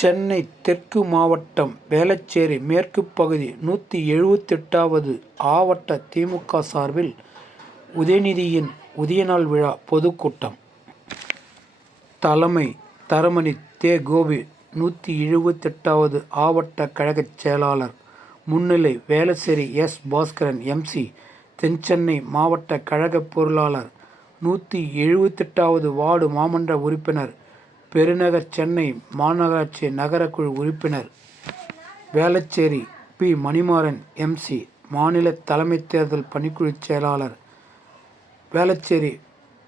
சென்னை தெற்கு மாவட்டம் வேளச்சேரி மேற்கு பகுதி 178வது ஆவட்ட திமுக சார்பில் உதயநிதியின் உதயநாள் விழா பொதுக்கூட்டம். தலைமை தரமணி தே. கோபி 178வது ஆவட்ட கழகச் செயலாளர். முன்னிலை வேளச்சேரி எஸ். பாஸ்கரன் எம்.சி. தென்சென்னை மாவட்ட கழக பொருளாளர். 178வது வார்டு மாமன்ற உறுப்பினர். பெருநகர் சென்னை மாநகராட்சி நகரக்குழு உறுப்பினர் வேளச்சேரி பி. மணிமாறன் எம்.சி. மாநில தலைமை தேர்தல் பணிக்குழு செயலாளர். வேளச்சேரி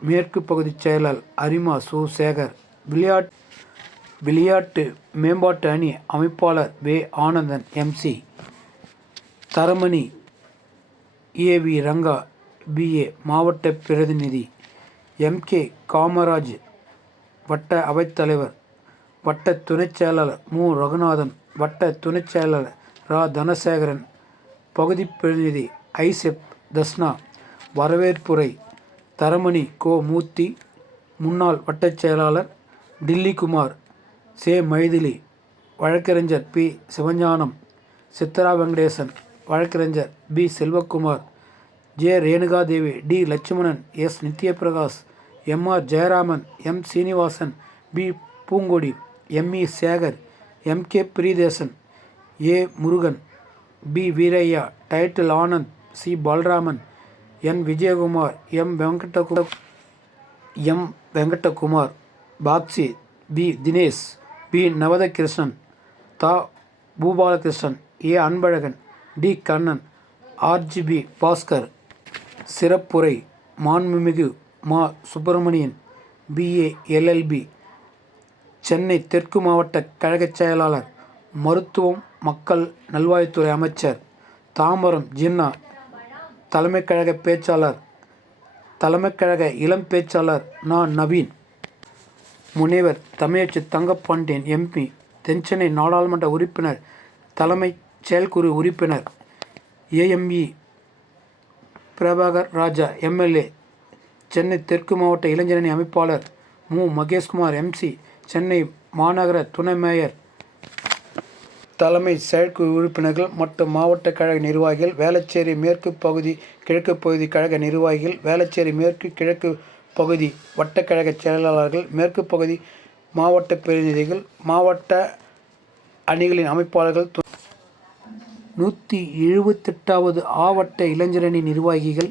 மேற்கு பகுதி செயலர் அரிமா சு. சேகர். விளையாட்டு மேம்பாட்டு அணி அமைப்பாளர் வே. Anandan MC. Taramani A. We. Ranga BA. மாவட்ட பிரதிநிதி. எம்.கே. காமராஜ் வட்ட அவைத்தலைவர். வட்ட துணைச் செயலாளர் மு. ரகுநாதன். வட்ட துணைச் செயலாளர் ரா. தனசேகரன். பகுதி பிரதிநிதி ஐசெப் தஸ்னா. வரவேற்புரை தரமணி கோ. மூர்த்தி. முன்னாள் வட்டச் செயலாளர் டில்லிகுமார். செ. மைதிலி. வழக்கறிஞர் பி. சிவஞானம். சித்ரா வெங்கடேசன். வழக்கறிஞர் P. Selvakumar. J. Renukadevi. T. Lakshmanan. S. Nithyaprakash. M. R. Jayaraman. M. Seenivasan. P. Poongodi. M. E. Sekar. M. K. Priyadesan. A. Murugan. P. Veeraiah. Title Anand. C. Balaraman. N. Vijayakumar. M. Venkatakumar. Baxi. P. Dinesh. P. Navathakrishnan. தா. Boopalakrishnan. A. Anbazhagan. T. Kannan. R G B. Baskar. சிறப்புரை மாண்புமிகு மா. சுப்பிரமணியன் பி.ஏ. எல்.எல்.பி. சென்னை தெற்கு மாவட்ட கழகச் செயலாளர். மருத்துவம் மக்கள் நல்வாழ்வுத்துறை அமைச்சர். தாம்பரம் ஜின்னா. தலைமை கழக பேச்சாளர். தலைமை கழக இளம் பேச்சாளர் நா. நவீன். முனைவர் தமிழச்சி தங்கப்பாண்டியன் எம்பி. தென்சென்னை நாடாளுமன்ற உறுப்பினர். தலைமை செயற்குழு உறுப்பினர் ஏ.எம்.இ. பிரபாகர் ராஜா எம்.எல்.ஏ. சென்னை தெற்கு மாவட்ட இளைஞரணி அமைப்பாளர் மு. மகேஷ்குமார் எம்.சி. சென்னை மாநகர துணை மேயர். தலைமை செயற்குழு உறுப்பினர்கள் மற்றும் மாவட்ட கழக நிர்வாகிகள். வேளச்சேரி மேற்கு பகுதி கிழக்கு பகுதி கழக நிர்வாகிகள். வேளச்சேரி மேற்கு கிழக்கு பகுதி வட்டக்கழக செயலாளர்கள். மேற்கு பகுதி மாவட்ட பிரதிநிதிகள். மாவட்ட அணிகளின் அமைப்பாளர்கள். 178வது ஆவட்ட இளைஞரணி நிர்வாகிகள்.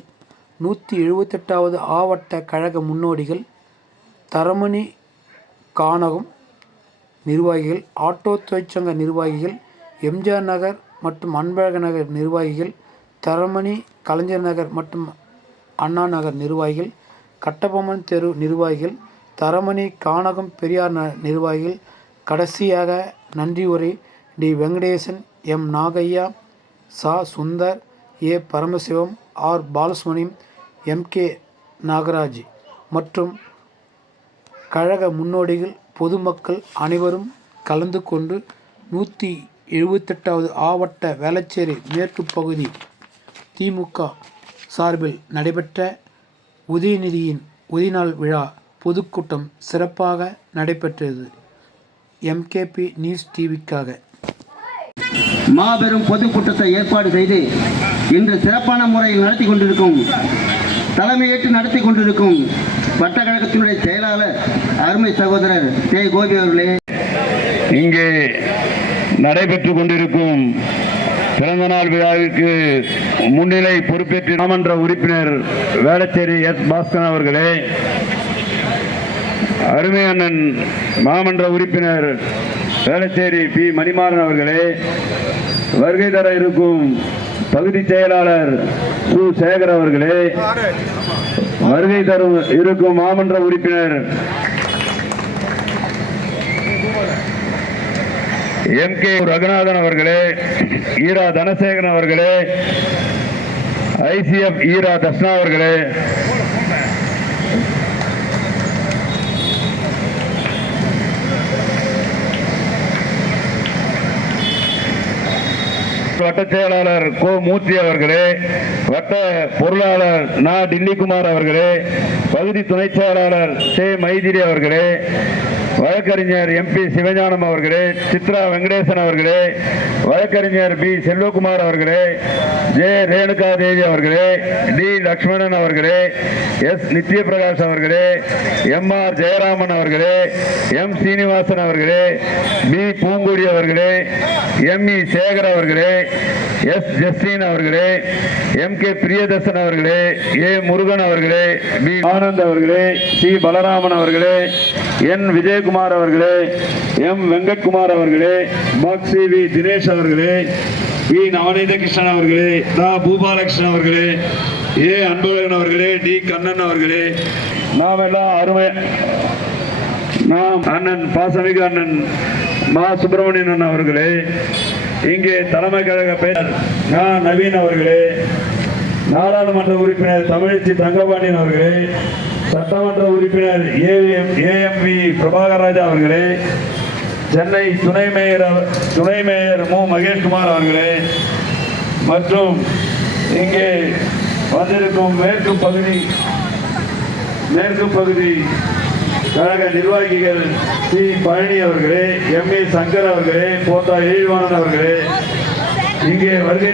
178வது ஆவட்ட கழக முன்னோடிகள். தரமணி கானகம் நிர்வாகிகள். ஆட்டோ தொழிற்சங்க நிர்வாகிகள். எம்.ஜி.ஆர். நகர் மற்றும் அன்பழகன் நகர் நிர்வாகிகள். தரமணி கலைஞர் நகர் மற்றும் அண்ணா நகர் நிர்வாகிகள். கட்டபொம்மன் தெரு நிர்வாகிகள். தரமணி கானகம் பெரியார் நிர்வாகிகள். கடைசியாக நன்றி உரை டி. வெங்கடேசன், எம். நாகையா, சா. Sundar, A. Paramasivam, R. Balasubramaniam, M. K. Nagaraj மற்றும் கழக முன்னோடிகள் பொதுமக்கள் அனைவரும் கலந்து கொண்டு 178வது ஆவட்ட வேளச்சேரி மேற்கு பகுதி திமுக சார்பில் நடைபெற்ற உதயநிதியின் உதயநாள் விழா பொதுக்கூட்டம் சிறப்பாக நடைபெற்றது. எம்.கே.பி. நியூஸ் டிவிக்காக மாபெரும் பொதுக்கூட்டத்தை ஏற்பாடு செய்து இன்று சிறப்பான முறையில் நடத்தி கொண்டிருக்கும் தலைமையேற்று நடத்தி கொண்டிருக்கும் வட்டக்கழகத்தினுடைய செயலாளர் அருமை சகோதரர் தே. கோபி அவர்களே, இங்கே நடைபெற்று கொண்டிருக்கும் பிறந்தநாள் விழாவிற்கு முன்னிலை பொறுப்பேற்று மாமன்ற உறுப்பினர் வேளச்சேரி எஸ். பாஸ்கரன் அவர்களே, அருமை அண்ணன் மாமன்ற உறுப்பினர் வேளச்சேரி பி. மணிமாறன் அவர்களே, வருகை தர இருக்கும் பகுதி செயலாளர் சு. சேகர் அவர்களே, வருகை தரும் இருக்கும் மாமன்ற உறுப்பினர் எம்.கே. ரகுநாதன் அவர்களே, ஈரா. தனசேகரன் அவர்களே, ஐசிஎஃப் ஈரா. தஸ்னா அவர்களே, வட்ட செயலாளர் கோ. மூர்த்தி அவர்களே, வட்ட பொருளாளர் நா. டில்லிகுமார் அவர்களே, பகுதி துணை செயலாளர் செ. மைதிலி அவர்களே, வழக்கறிஞர் எம்பி சிவஞானம் அவர்களே, சித்ரா வெங்கடேசன் அவர்களே, வழக்கறிஞர் பி செல்வகுமார் அவர்களே, ஜே ரேணுகா தேவி அவர்களே, டி லட்சுமணன் அவர்களே, எஸ் நித்யபிரகாஷ் அவர்களே, எம் ஆர் ஜெயராமன் அவர்களே, எம் சீனிவாசன் அவர்களே, பி பூங்குடி அவர்களே, எம் இ சேகர் அவர்களே, எஸ் ஜஸ்டின் அவர்களே, எம் கே பிரியதர்சன் அவர்களே, ஏ முருகன் அவர்களே, பி ஆனந்த் அவர்களே, சி பலராமன் அவர்களே, என் விஜயகுமார் அவர்களே, எம் வெங்கட்குமார் அவர்களே, பாக்ஸி வி தினேஷ் அவர்களே, வி நவநீத கிருஷ்ணன் அவர்களே, தா பூபாலகிருஷ்ணன் அவர்களே, ஏ அன்பழகன் அவர்களே, டி கண்ணன் அவர்களே, நாம் எல்லாம் அருமை நாம் அண்ணன் பாசமிகு அண்ணன் மா சுப்பிரமணியன் அவர்களே, இங்கே தலைமை கழக பேரர் நான் நவீன் அவர்களே, நாடாளுமன்ற உறுப்பினர் தமிழச்சி தங்கபாண்டியன் அவர்களே, சட்டமன்ற உறுப்பினர் ஏஎம்பி பிரபாகர் ராஜா அவர்களே, சென்னை துணை மேயர் மு மகேஷ்குமார் அவர்களே, மற்றும் இங்கே வந்திருக்கும் மேற்கு பகுதி கழக நிர்வாகிகள் சி பழனி அவர்களே, எம் ஏ சங்கர் அவர்களே, போட்டா ஏழ்வானன் அவர்களே, இங்கே வருகை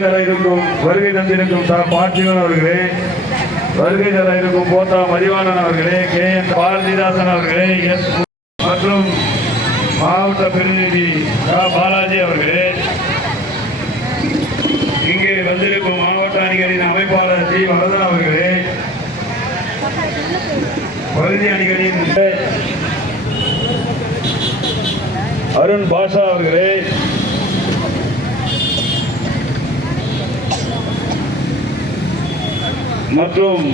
தந்திருக்கும் தா பார்த்திபன் அவர்களே, வருகை தர இருக்கும் போட்டா மதிவாணன் அவர்களே, கே என் பாரதிதாசன் அவர்களே, எஸ் மற்றும் மாவட்ட பிரதிநிதி பாலாஜி அவர்களே, இங்கே வந்திருக்கும் மாவட்ட அணிகளின் அமைப்பாளர் சி வரதன் அவர்களே, பகுதி அணிகளின் அருண் பாஷா அவர்களே, மற்றும்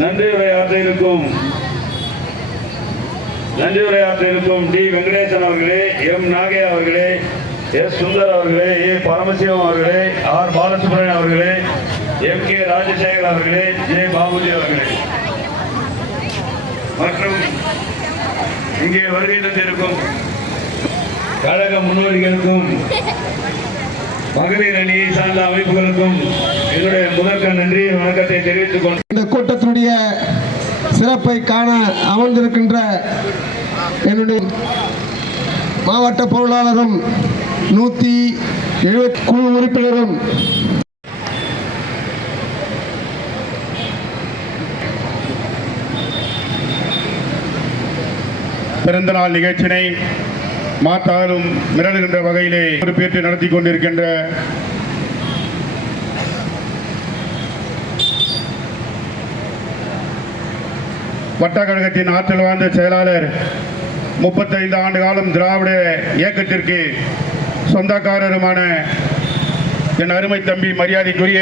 நன்றியுரையாற்ற இருக்கும் டி வெங்கடேசன் அவர்களே, எம் நாகையா அவர்களே, எஸ் சுந்தர் அவர்களே, ஏ பரமசிவம் அவர்களே, ஆர் பாலசுப்ரமணியன் அவர்களே, எம் கே ராஜசேகர் அவர்களே, ஜே பாபுஜி அவர்களே, மற்றும் இங்கே வருகை தந்திருக்கும் கழக முன்னோடிகளுக்கும் மகளிர் அணியை சார்ந்த அமைப்புகளுக்கும் என்னுடைய முதற்க நன்றி வணக்கத்தை தெரிவித்துக் கொண்டு இந்த கூட்டத்தினுடைய சிறப்பை காண அமர்ந்திருக்கின்ற என்னுடைய மாவட்ட பொருளாளரும் 170 குழு உறுப்பினரும் பிறந்தநாள் நிகழ்ச்சியினை மாற்றாலும் மிரளுகின்ற வகையிலே பொறுப்பேற்று நடத்தி கொண்டிருக்கின்ற வட்டக்கழகத்தின் ஆற்றல் வாய்ந்த செயலாளர் 35 ஆண்டு காலம் திராவிட இயக்கத்திற்கு சொந்தக்காரருமான என் அருமை தம்பி மரியாதைக்குரிய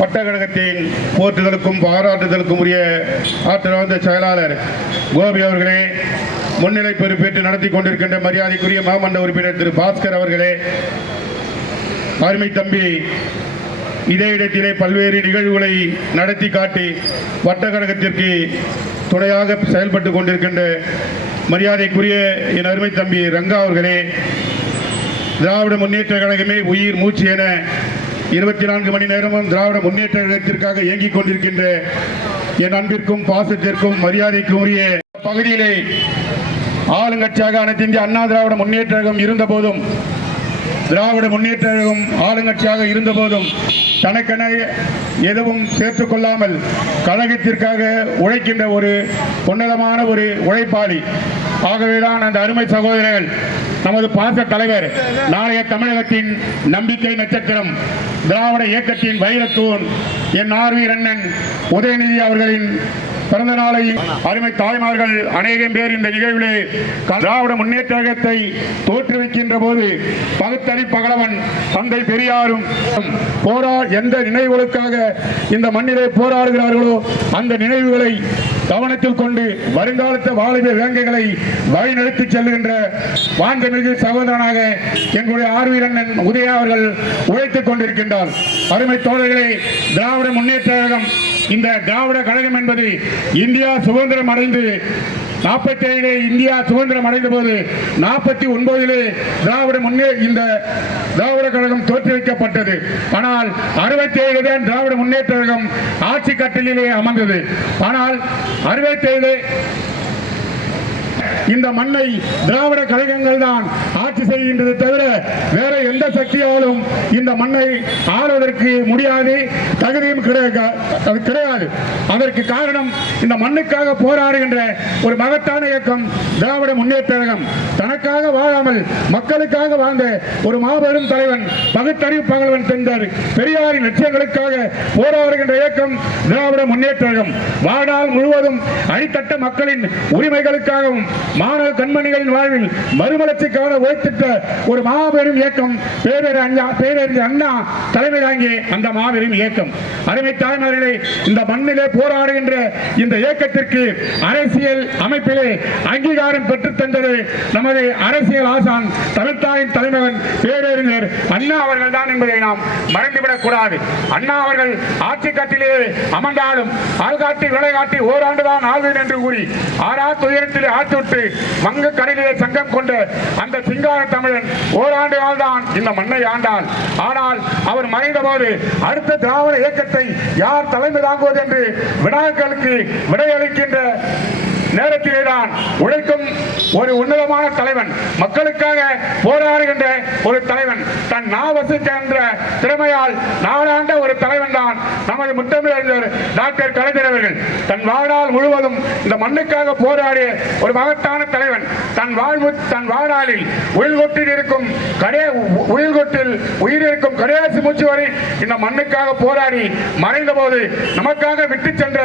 வட்டக்கழகத்தின் போற்றுதலுக்கும் பாராட்டுதலுக்கும் உரிய ஆற்றல் வாய்ந்த செயலாளர் கோபி அவர்களே, முன்னிலை பொறுப்பேற்று நடத்தி கொண்டிருக்கின்ற மரியாதைக்குரிய மாமன்ற உறுப்பினர் திரு பாஸ்கர் அவர்களே, அருமை தம்பி இதே இடத்திலே பல்வேறு நிகழ்வுகளை நடத்தி காட்டி வட்டக்கழகத்திற்கு துணையாக செயல்பட்டு கொண்டிருக்கின்ற மரியாதைக்குரிய என் அருமை தம்பி ரங்கா அவர்களே, திராவிட முன்னேற்ற கழகமே உயிர் மூச்சு என 24 மணி நேரமும் திராவிட முன்னேற்ற கழகத்திற்காக இயங்கிக் கொண்டிருக்கின்ற என் அன்பிற்கும் பாசத்திற்கும் மரியாதைக்கும் உரிய பகுதியிலே ஆளுங்கட்சியாக அனைத்து இந்திய அண்ணா திராவிட முன்னேற்ற கழகம் இருந்தபோதும் திராவிட முன்னேற்ற கழகம் ஆளுங்கட்சியாக இருந்தபோதும் தனக்கென எதுவும் சேர்த்துக் கொள்ளாமல் கழகத்திற்காக உழைக்கின்ற ஒரு உன்னதமான ஒரு உழைப்பாளி. ஆகவேதான் அந்த அருமை சகோதரர்கள் நமது பாச தலைவர், நாளைய தமிழகத்தின் நம்பிக்கை நட்சத்திரம், திராவிட இயக்கத்தின் வைரத்தூண் என் ஆர்வீர் அண்ணன் உதயநிதி அவர்களின் பிறந்த நாளை அருமை தாய்மார்கள் அநேகம் பேர் இந்த நிகழ்விலே திராவிட முன்னேற்ற கழகத்தை தோற்றுவிக்கின்ற போது பகுத்தறி பகலவன் தந்தை பெரியாரும் எந்த நினைவுகளுக்காக இந்த மண்ணிலே போராடுகிறார்களோ அந்த நினைவுகளை கவனத்தில் கொண்டு வருங்காலத்த வாலிப வேங்கைகளை வழிநடத்தி செல்லுகின்ற வாஞ்சமிகு சகோதரனாக எங்களுடைய ஆர்வீர் அண்ணன் உதயா அவர்கள் உழைத்துக் கொண்டிருக்கின்றார். அருமை தோழர்களே, திராவிட முன்னேற்ற கழகம், இந்த திராவிட கழகம் என்பது இந்தியா சுதந்திரம் அடைந்து 47 இந்தியா சுதந்திரம் அடைந்த போது 49 இந்த திராவிட கழகம் தோற்றுவிக்கப்பட்டது. ஆனால் 67 தான் திராவிட முன்னேற்ற கழகம் ஆட்சி கட்டளிலே அமர்ந்தது. ஆனால் 67 இந்த மண்ணை திராவிட கழகங்கள் தான் ஆட்சி செய்கின்றது தவிர வேற எந்த சக்தியாலும் இந்த மண்ணை ஆளுவதற்கு முடியாது, தகுதியும் கிடையாது. அதற்கு காரணம் இந்த மண்ணுக்காக போராடுகின்ற ஒரு மகத்தான இயக்கம் திராவிட முன்னேற்ற கழகம். தனக்காக வாழாமல் மக்களுக்காக வாழ்ந்த ஒரு மாபெரும் தலைவன், பகுத்தறிவு பகலவன் தென்றர் பெரியாரின் லட்சியங்களுக்காக போராடுகின்ற இயக்கம் திராவிட முன்னேற்ற கழகம். வாழ்நாள் முழுவதும் அடித்தட்ட மக்களின் உரிமைகளுக்காகவும் மாணவ கண்மணிகளின் வாழ்வில் மறுமலர்ச்சிக்காக உழைத்திட்ட ஒரு மாபெரும் இயக்கம் பேரறிஞர் அண்ணா தலைமை தாங்கிய அந்த மாபெரும் இயக்கம். அருமை தாய்மார்களே, இந்த மண்ணிலே போராடுகின்ற இந்த இயக்கத்திற்கு அரசியல் அமைப்பிலே அங்கீகாரம் பெற்றுத் தந்தது நமது அரசியல் ஆசான் தமிழ்த்தாயின் தலைமகன் பேரறிஞர் அண்ணா அவர்கள் தான் என்பதை நாம் மறந்துவிடக் கூடாது. அண்ணா அவர்கள் ஆட்சி கட்டிலே அமர்ந்தாலும் ஆள்காட்டி விளையாட்டி ஓராண்டுதான் ஆள்வேன் என்று கூறி ஆறா துயரத்தில் ஆற்றுவிட்டு வங்க கடலிலே சங்கம் கொண்ட அந்த சிங்கார தமிழன் ஓராண்டு கால் தான் இந்த மண்ணை ஆண்டாள். ஆனால் அவர் மறைந்த போது அடுத்த திராவிட இயக்கத்தை யார் தலைமை தாங்குவது என்று வினாக்களுக்கு விடையளிக்கின்ற நேரத்திலேதான் உழைக்கும் ஒரு உன்னதமான தலைவன், மக்களுக்காக போராடுகின்ற ஒரு தலைவன், தன் நாவசிக்கின்ற திறமையால் நாடாண்ட ஒரு தலைவன் தான் நமது முத்தமிழறிஞர் டாக்டர் கலைஞர் அவர்கள். தன் வாழ்நாள் முழுவதும் இந்த மண்ணுக்காக போராடிய ஒரு மகத்தான தலைவன். தன் வாழ்நாளில் உயிர்கொட்டில் இருக்கும் கடைசி மூச்சு வரை இந்த மண்ணுக்காக போராடி மறைந்த போது நமக்காக விட்டு சென்ற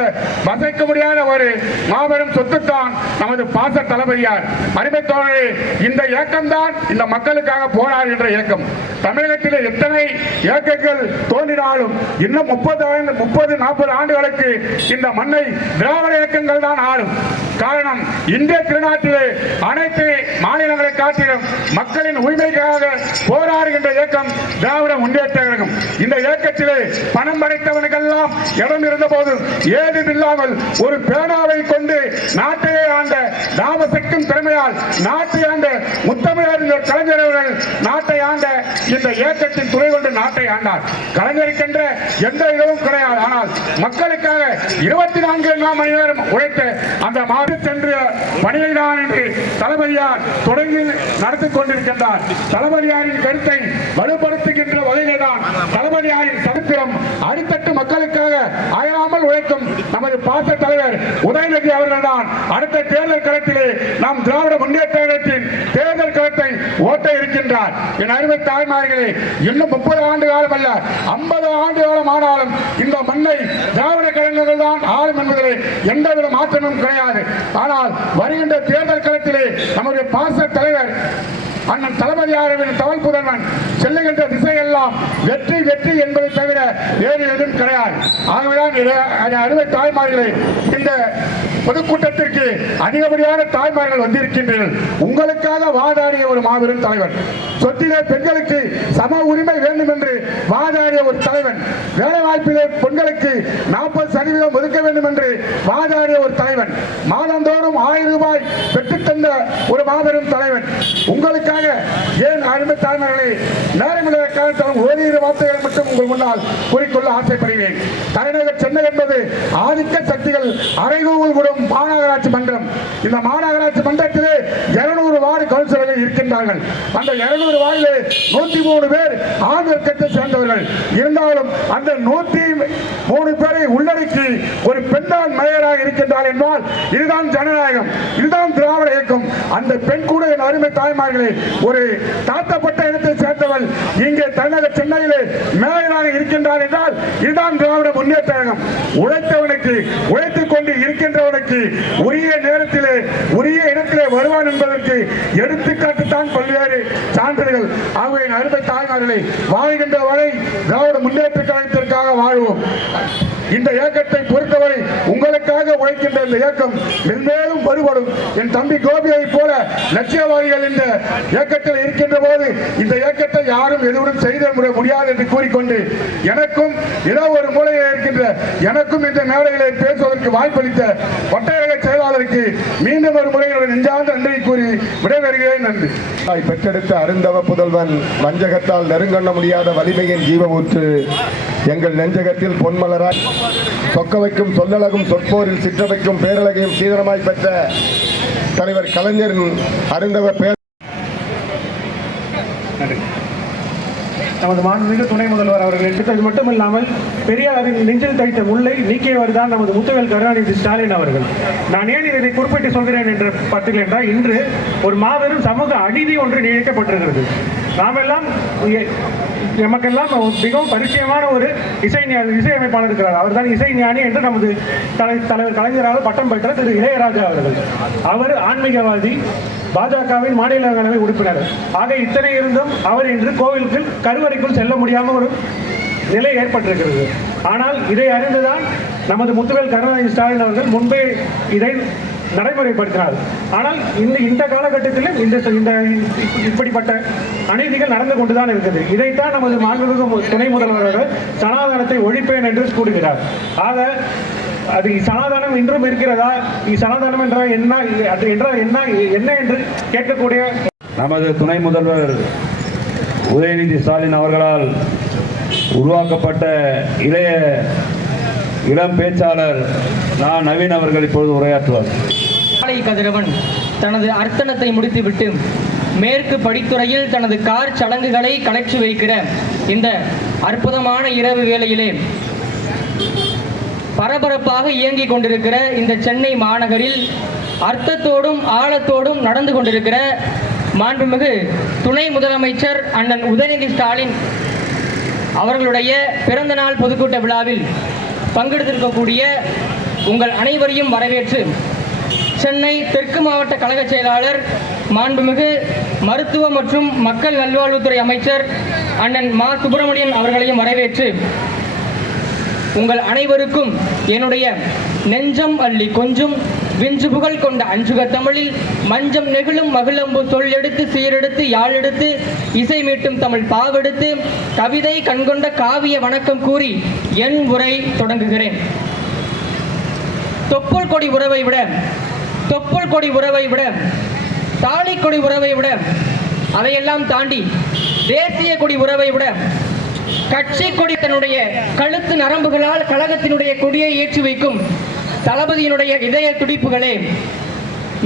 வசைக்க முடியாத ஒரு மாபெரும் சொத்து தான் நமது பாச தளபதியார். அருமை தோழர்களே, இந்த இயக்கம் தான் இந்த மக்களுக்காக போராடுகின்ற இயக்கம். தமிழகத்தில் எத்தனை இயக்கங்கள் தோன்றினாலும் இன்னும் 30-40 ஆண்டுகளுக்கு இந்த மண்ணை திராவிட இயக்கங்கள் தான் ஆளும். காரணம், இந்திய திருநாட்டிலே அனைத்து மாநிலங்களை காட்டிலும் மக்களின் உரிமைக்காக போராடுகின்ற இயக்கம் திராவிட முன்னேற்ற கழகம். இந்த இயக்கத்திலே பணம் படைத்தவனுக்கெல்லாம் இடம் இருந்த போதும் ஏதுமில்லாமல் ஒரு பேனாவை கொண்டு நாட்டையே ஆண்ட தாமசக்கும் திறமையால் நாட்டை ஆண்ட முத்தமிழறிஞர் கலைஞர் அவர்கள் நாட்டை ஆண்ட இந்த இயக்கத்தின் துணை கொண்டு நாட்டை ஆண்டார். கலைஞருக்கென்ற எந்த இடமும் கிடையாது. ஆனால் மக்களுக்காக 24 மணி நேரம் உழைத்த அந்த மாற்று சென்ற பணியை தான் என்று தளபதியார் தொடங்கி நடத்தி கொண்டிருக்கின்றார். தளபதியாரின் கருத்தை வலுப்படுத்துகின்ற வகையிலே தான் தளபதியாரின் சரித்திரம் அடித்தட்டு மக்களுக்காக அயராமல் உழைக்கும் நமது பாச தலைவர் உதயநிதி அவர்கள் தான் அடுத்த தேர்தல் களத்திலே நாம் திராவிட முன்னேற்ற கழகத்தின் தேர்தல் களத்தை ஓட்ட இருக்கின்றார். என் அருமை தாய்மார்களே, இன்னும் 30 ஆண்டு காலம் அல்ல, 50 ஆண்டு காலம் ஆனாலும் இந்த மண்ணை திராவிட கழகங்கள் தான் ஆளும் என்பதிலே எந்தவித மாற்றமும் கிடையாது. ஆனால் வருகின்ற தேர்தல் களத்திலே நம்முடைய பாச தலைவர் அண்ணன் தளபதியாரின் தவல் புதல்வன் செல்லுகின்ற திசையெல்லாம் வெற்றி வெற்றி என்பதை தவிர வேறு எதுவும் கிடையாது. ஆகவேதான் அறுவை தாய்மார்களே, இந்த பொதுக்கூட்டத்திற்கு அதிகப்படியான தாய்மார்கள் வந்திருக்கின்றனர். உங்களுக்காக வாதாடிய ஒரு மாபெரும் தலைவன், சொத்திலே பெண்களுக்கு சம உரிமை வேண்டும் என்று வாதாடிய ஒரு தலைவன், வேலை வாய்ப்பிலே பெண்களுக்கு 40% ஒதுக்க வேண்டும் என்று வாதாடிய ஒரு தலைவன், மாதந்தோறும் 1000 ரூபாய் பெற்றுத்தந்த ஒரு மாபெரும் தலைவன். உங்களுக்காக ஏன் அருமை தாய்மார்களே, நேரமில்லை காலத்தாலும் ஓரிரு வார்த்தைகளை மட்டும் உங்கள் முன்னால் கூறிக்கொள்ள ஆசைப்படுகிறேன். தலைநகர் சென்னை என்பது ஆதிக்க சக்திகள் அறைகூவல் கூடும் மாநகராட்சி மன்றம். இந்த மாநகராட்சி மன்றத்திலே 200 வார்டு கவுன்சிலர்கள் இருக்கின்றார்கள். அந்த 200 வார்டிலே 103 பேர் ஆண் வர்க்கத்தை சேர்ந்தவர்கள். இருந்தாலும் அந்த 103 பேரை உள்ளடக்கி ஒரு பெண்ணால் மேயராக இருக்கின்றார் என்றால் இதுதான் ஜனநாயகம், இதுதான் திராவிட இயக்கம். அந்த பெண் கூட என் அருமை தாய்மார்களே ஒரு தாழ்த்தப்பட்ட இடத்தை சேர்ந்தவள் இங்கே தலைநகர் சென்னையிலே மேயராக இருக்கின்றார் என்றால் இதுதான் திராவிட முன்னேற்ற கழகம். உழைத்தவனுக்கு, உழைத்துக் கொண்டு இருக்கின்றவனுக்கு உரிய நேரத்திலே உரிய இடத்திலே வருவான் என்பதற்கு எடுத்துக்காட்டுத்தான் பல்வேறு சான்றுகள். ஆகவே அருமை தாய்மார்களை, வாழ்கின்ற வரை திராவிட முன்னேற்ற கழகத்திற்காக வாழ்வோம். இந்த இயக்கத்தை பொறுத்தவரை உங்களுக்காக உழைக்கின்ற இந்த இயக்கம் மென்மேலும் வருபடும். என் தம்பி கோபியை போல லட்சியவாதிகள் இந்த இயக்கத்தில் இருக்கின்ற போது இந்த இயக்கத்தை யாரும் எதுவும் செய்த முடியாது என்று கூறிக்கொண்டு எனக்கும் ஏதோ ஒரு மூலையில் இருக்கின்ற எனக்கும் இந்த மேடைகளை பேசுவதற்கு வாய்ப்பளித்த ஒற்றையக செயலாளருக்கு மீண்டும் ஒரு முறையில் நெஞ்சார்ந்த நன்றி கூறி விடைபெறுகிறேன். நன்றி. பெற்றெடுத்த அருந்தவ புதல்வன் வஞ்சகத்தால் நெருங்கொள்ள முடியாத வலிமையின் ஜீவ ஊற்று எங்கள் நெஞ்சகத்தில் பொன்மலராய் சொக்க வைக்கும் சொல்லழகும் சொற்போரில் சிற்றவைக்கும் பேரழகையும் சீதனமாய் பெற்ற தலைவர் கலைஞரின் அருந்தவ பேர் நமது மாண்புமிகு துணை முதல்வர் அவர்கள் எடுத்தது மட்டுமில்லாமல் பெரியாரின் நெஞ்சில் தைத்த முல்லை நீக்கியவர் தான் நமது முத்துவேல் கருணாநிதி ஸ்டாலின் அவர்கள். நான் ஏன் இதை குறிப்பிட்டு சொல்கிறேன் என்ற பட்டியல் என்றால், இன்று ஒரு மாபெரும் சமூக அநீதி ஒன்று இழைக்கப்பட்டிருக்கிறது. நாமெல்லாம் எமக்கெல்லாம் மிகவும் பரிச்சயமான ஒரு இசையமைப்பாளர் இருக்கிறார். அவர் தான் இசை ஞானி என்று நமது தலைவர் கலைஞரால் பட்டம் பெற்ற திரு இளையராஜா அவர்கள். அவர் ஆன்மீகவாதி, பாஜகவின் மாநிலங்களவை உறுப்பினர். ஆக இத்தனை இருந்தும் அவர் இன்று கோவிலுக்கு கருவறைக்குள் செல்ல முடியாமல் ஒரு நிலை ஏற்பட்டிருக்கிறது. ஆனால் இதை அறிந்துதான் நமது முத்துவேல் கருணாநிதி ஸ்டாலின் அவர்கள் முன்பே இதை நடைமுறைப்படுத்தினார். ஆனால் இந்த காலகட்டத்திலும் இந்த இப்படிப்பட்ட அநீதிகள் நடந்து கொண்டுதான் இருக்குது. இதைத்தான் நமது மாண்புமிகு துணை முதல்வர் சனாதனத்தை ஒழிப்பேன் என்று கூறுகிறார். ஆக அது சனாதனம் இன்றும் இருக்கிறதா? சனாதனம் என்றால் என்ன, அது என்றால் என்ன என்று கேட்கக்கூடிய நமது துணை முதல்வர் உதயநிதி ஸ்டாலின் அவர்களால் உருவாக்கப்பட்ட இளம் பேச்சாளர் நவீன் அவர்கள் இப்பொழுது உரையாற்றுவார். கதிரவன் தனது அர்த்தனத்தை முடித்துவிட்டு மேற்கு படித்துறையில் தனது கார் சடங்குகளை கலற்றி வைக்கிற இந்த அற்புதமான இரவு வேளையிலே பரபரப்பாக இயங்கிக் கொண்டிருக்கிற இந்த சென்னை மாநகரில் அர்த்தத்தோடும் ஆழத்தோடும் நடந்து கொண்டிருக்கிற மாண்புமிகு துணை முதலமைச்சர் அண்ணன் உதயநிதி ஸ்டாலின் அவர்களுடைய பிறந்தநாள் பொதுக்கூட்ட விழாவில் பங்கெடுத்திருக்கக்கூடிய உங்கள் அனைவரையும் வரவேற்று சென்னை தெற்கு மாவட்ட கழக செயலாளர் மாண்புமிகு மருத்துவ மற்றும் மக்கள் நல்வாழ்வுத்துறை அமைச்சர் அண்ணன் மா சுப்பிரமணியன் அவர்களையும் வரவேற்று உங்கள் அனைவருக்கும் என்னுடைய நெஞ்சம் அள்ளி கொஞ்சம் விஞ்சு புகழ் கொண்ட அஞ்சுக தமிழில் மஞ்சம் நெகிழும் மகிழம்பு சொல் எடுத்து சீரெடுத்து யாழெடுத்து இசை மீட்டும் தமிழ் பாவெடுத்து கவிதை கண்கொண்ட காவிய வணக்கம் கூறி என் உரை தொடங்குகிறேன். தொப்புள் கொடி உறவை விட தாலி கொடி உறவை விட அதையெல்லாம் தாண்டி தேசிய கொடி உறவை விட கட்சி கொடி தன்னுடைய கழுத்து நரம்புகளால் கழகத்தினுடைய கொடியை ஏற்றி வைக்கும் தளபதியினுடைய இதய துடிப்புகளே,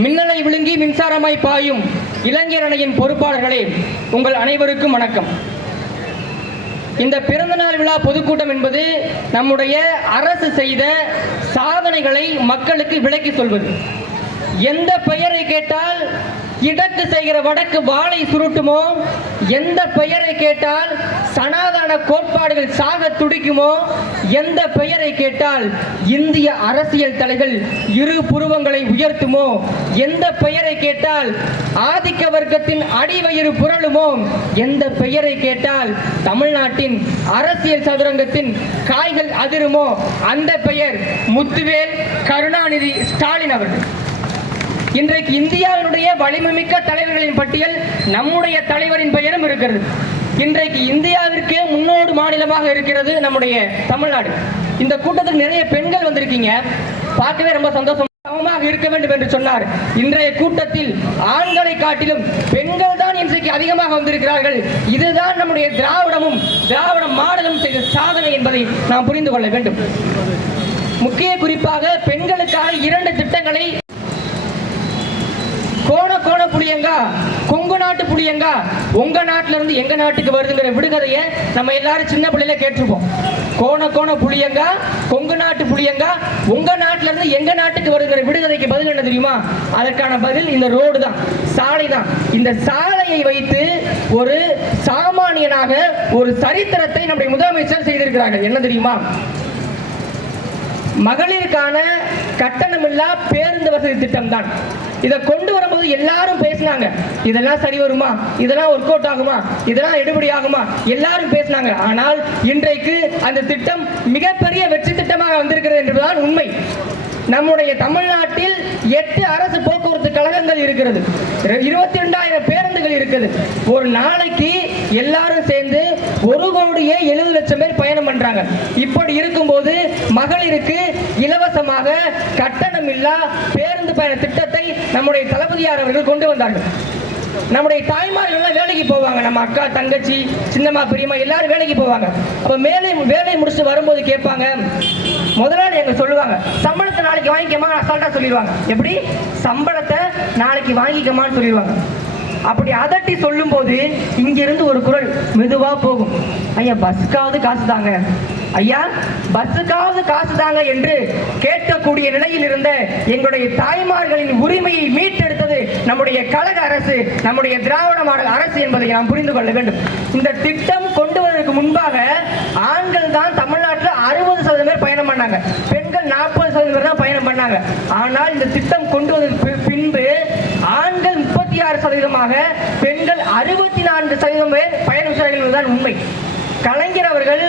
மின்னலை விழுங்கி மின்சாரமாய் பாயும் இளைஞர் அணியின் பொறுப்பாளர்களே, உங்கள் அனைவருக்கும் வணக்கம். இந்த பிறந்தநாள் விழா பொதுக்கூட்டம் என்பது நம்முடைய அரசு செய்த சாதனைகளை மக்களுக்கு விளக்கி சொல்வது. எந்த பெயரை கேட்டால் இடக்கு செய்கிற வடக்கு வாளை சுருட்டுமோ, எந்த பெயரை கேட்டால் சனாதன கோட்பாடுகள் சாக துடிக்குமோ, எந்த பெயரை கேட்டால் இந்திய அரசியல் தலைகள் இரு புருவங்களை உயர்த்துமோ, எந்த பெயரை கேட்டால் ஆதிக்க வர்க்கத்தின் அடிவயிறு புரளுமோ, எந்த பெயரை கேட்டால் தமிழ்நாட்டின் அரசியல் சதுரங்கத்தின் காய்கள் அதிருமோ, அந்த பெயர் முத்துவேல் கருணாநிதி ஸ்டாலின் அவர்கள். இன்றைக்கு இந்தியாவினுடைய வலிமைமிக்க தலைவர்களின் பட்டியல் நம்முடைய தலைவரின் பெயரும் இருக்கிறது. இன்றைக்கு இந்தியாவிற்கே முன்னோடு மாநிலமாக இருக்கிறது நம்முடைய தமிழ்நாடு. இந்த கூட்டத்துக்கு நிறைய பெண்கள் வந்திருக்கீங்க, பார்க்கவே ரொம்ப சந்தோஷம். சமமாக இருக்க வேண்டும் என்று சொன்னார். இன்றைய கூட்டத்தில் ஆண்களை காட்டிலும் பெண்கள் தான் இன்றைக்கு அதிகமாக வந்திருக்கிறார்கள். இதுதான் நம்முடைய திராவிட மாடலும் செய்த சாதனை என்பதை நாம் புரிந்து கொள்ள வேண்டும். முக்கிய குறிப்பாக பெண்களுக்காக 2 திட்டங்களை, கோண புளியங்கா, கொங்கு நாட்டு புளியங்கா, உங்க நாட்டில இருந்து எங்க நாட்டுக்கு வருதுங்கிற விடுகதையை நம்ம எல்லாரும் சின்ன பிள்ளையில கேட்டிருப்போம். கோண புளியங்கா, கொங்கு நாட்டு புளியங்கா, உங்க நாட்டில இருந்து எங்க நாட்டுக்கு வருகிற விடுகதைக்கு பதில் என்ன தெரியுமா? அதற்கான பதில் இந்த ரோடு தான், சாலை தான். இந்த சாலையை வைத்து ஒரு சாமானியனாக ஒரு சரித்திரத்தை நம்முடைய முதலமைச்சர் செய்திருக்கிறார்கள். என்ன தெரியுமா? மகளிருக்கான கட்டணமில்லா பேருந்து வசதி திட்டம் தான். இதை கொண்டு வரும்போது எல்லாரும் பேசினாங்க, இதெல்லாம் சரி வருமா, இதெல்லாம் ஒர்க் அவுட் ஆகுமா, இதெல்லாம் எடுபடி ஆகுமா, எல்லாரும் பேசினாங்க. ஆனால் இன்றைக்கு அந்த திட்டம் மிகப்பெரிய வெற்றி திட்டமாக வந்திருக்கிறது என்பதுதான் உண்மை. நம்முடைய தமிழ்நாட்டில் 8 அரசு போக்குவரத்து கழகங்கள் இருக்கிறது, 22,000 பேருந்துகள் இருக்குது. ஒரு நாளைக்கு எல்லாரும் சேர்ந்து 1,70,00,000 பேர் பயணம் பண்றாங்க. இப்படி இருக்கும்போது மகளிருக்கு இலவசமாக கட்டணமில்லா பேருந்து பயண திட்டத்தை நம்முடைய தளபதியார் அவர்கள் கொண்டு வந்தார்கள். நம்முடைய தாய்மார்கள் வேலைக்கு போவாங்க, நம்ம அக்கா தங்கச்சி சின்னம்மா பெரியம்மா எல்லாரும் வேலைக்கு போவாங்க. அப்ப வேலை முடிச்சுட்டு வரும்போது கேட்பாங்க, முதலாளி எங்க சொல்லுவாங்க, சம்பளத்தை நாளைக்கு வாங்கிக்கமா அசால்ட்டா சொல்லிடுவாங்க. எப்படி? சம்பளத்தை நாளைக்கு வாங்கிக்கமான்னு சொல்லிடுவாங்க. அப்படி அதட்டி சொல்லும் போது இங்கிருந்து ஒரு குரல் மெதுவா போகும், ஐயா பஸ்ஸுக்காவது காசு தாங்க, ஐயா பஸ்ஸுக்காவது காசு தாங்க என்று கேட்கக்கூடிய நிலையில் இருந்த எங்களுடைய தாய்மார்களின் உரிமையை மீட்டெடுத்தது நம்முடைய கழக அரசு, நம்முடைய திராவிட மாடல் அரசு என்பதை நாம் புரிந்து கொள்ள வேண்டும். இந்த திட்டம் கொண்டு வருவதற்கு முன்பாக ஆண்கள் தான் தமிழ்நாட்டில் 60% பேர் பயணம் பண்ணாங்க, பெண்கள் 40% பேர் தான் பயணம் பண்ணாங்க. ஆனால் இந்த திட்டம் கொண்டு வந்ததற்கு பின்பு ஆண்கள் 36%, பெண்கள் 64% பேர் பயணம் செய்கிறார்கள் உண்மை. கலைஞர் அவர்கள்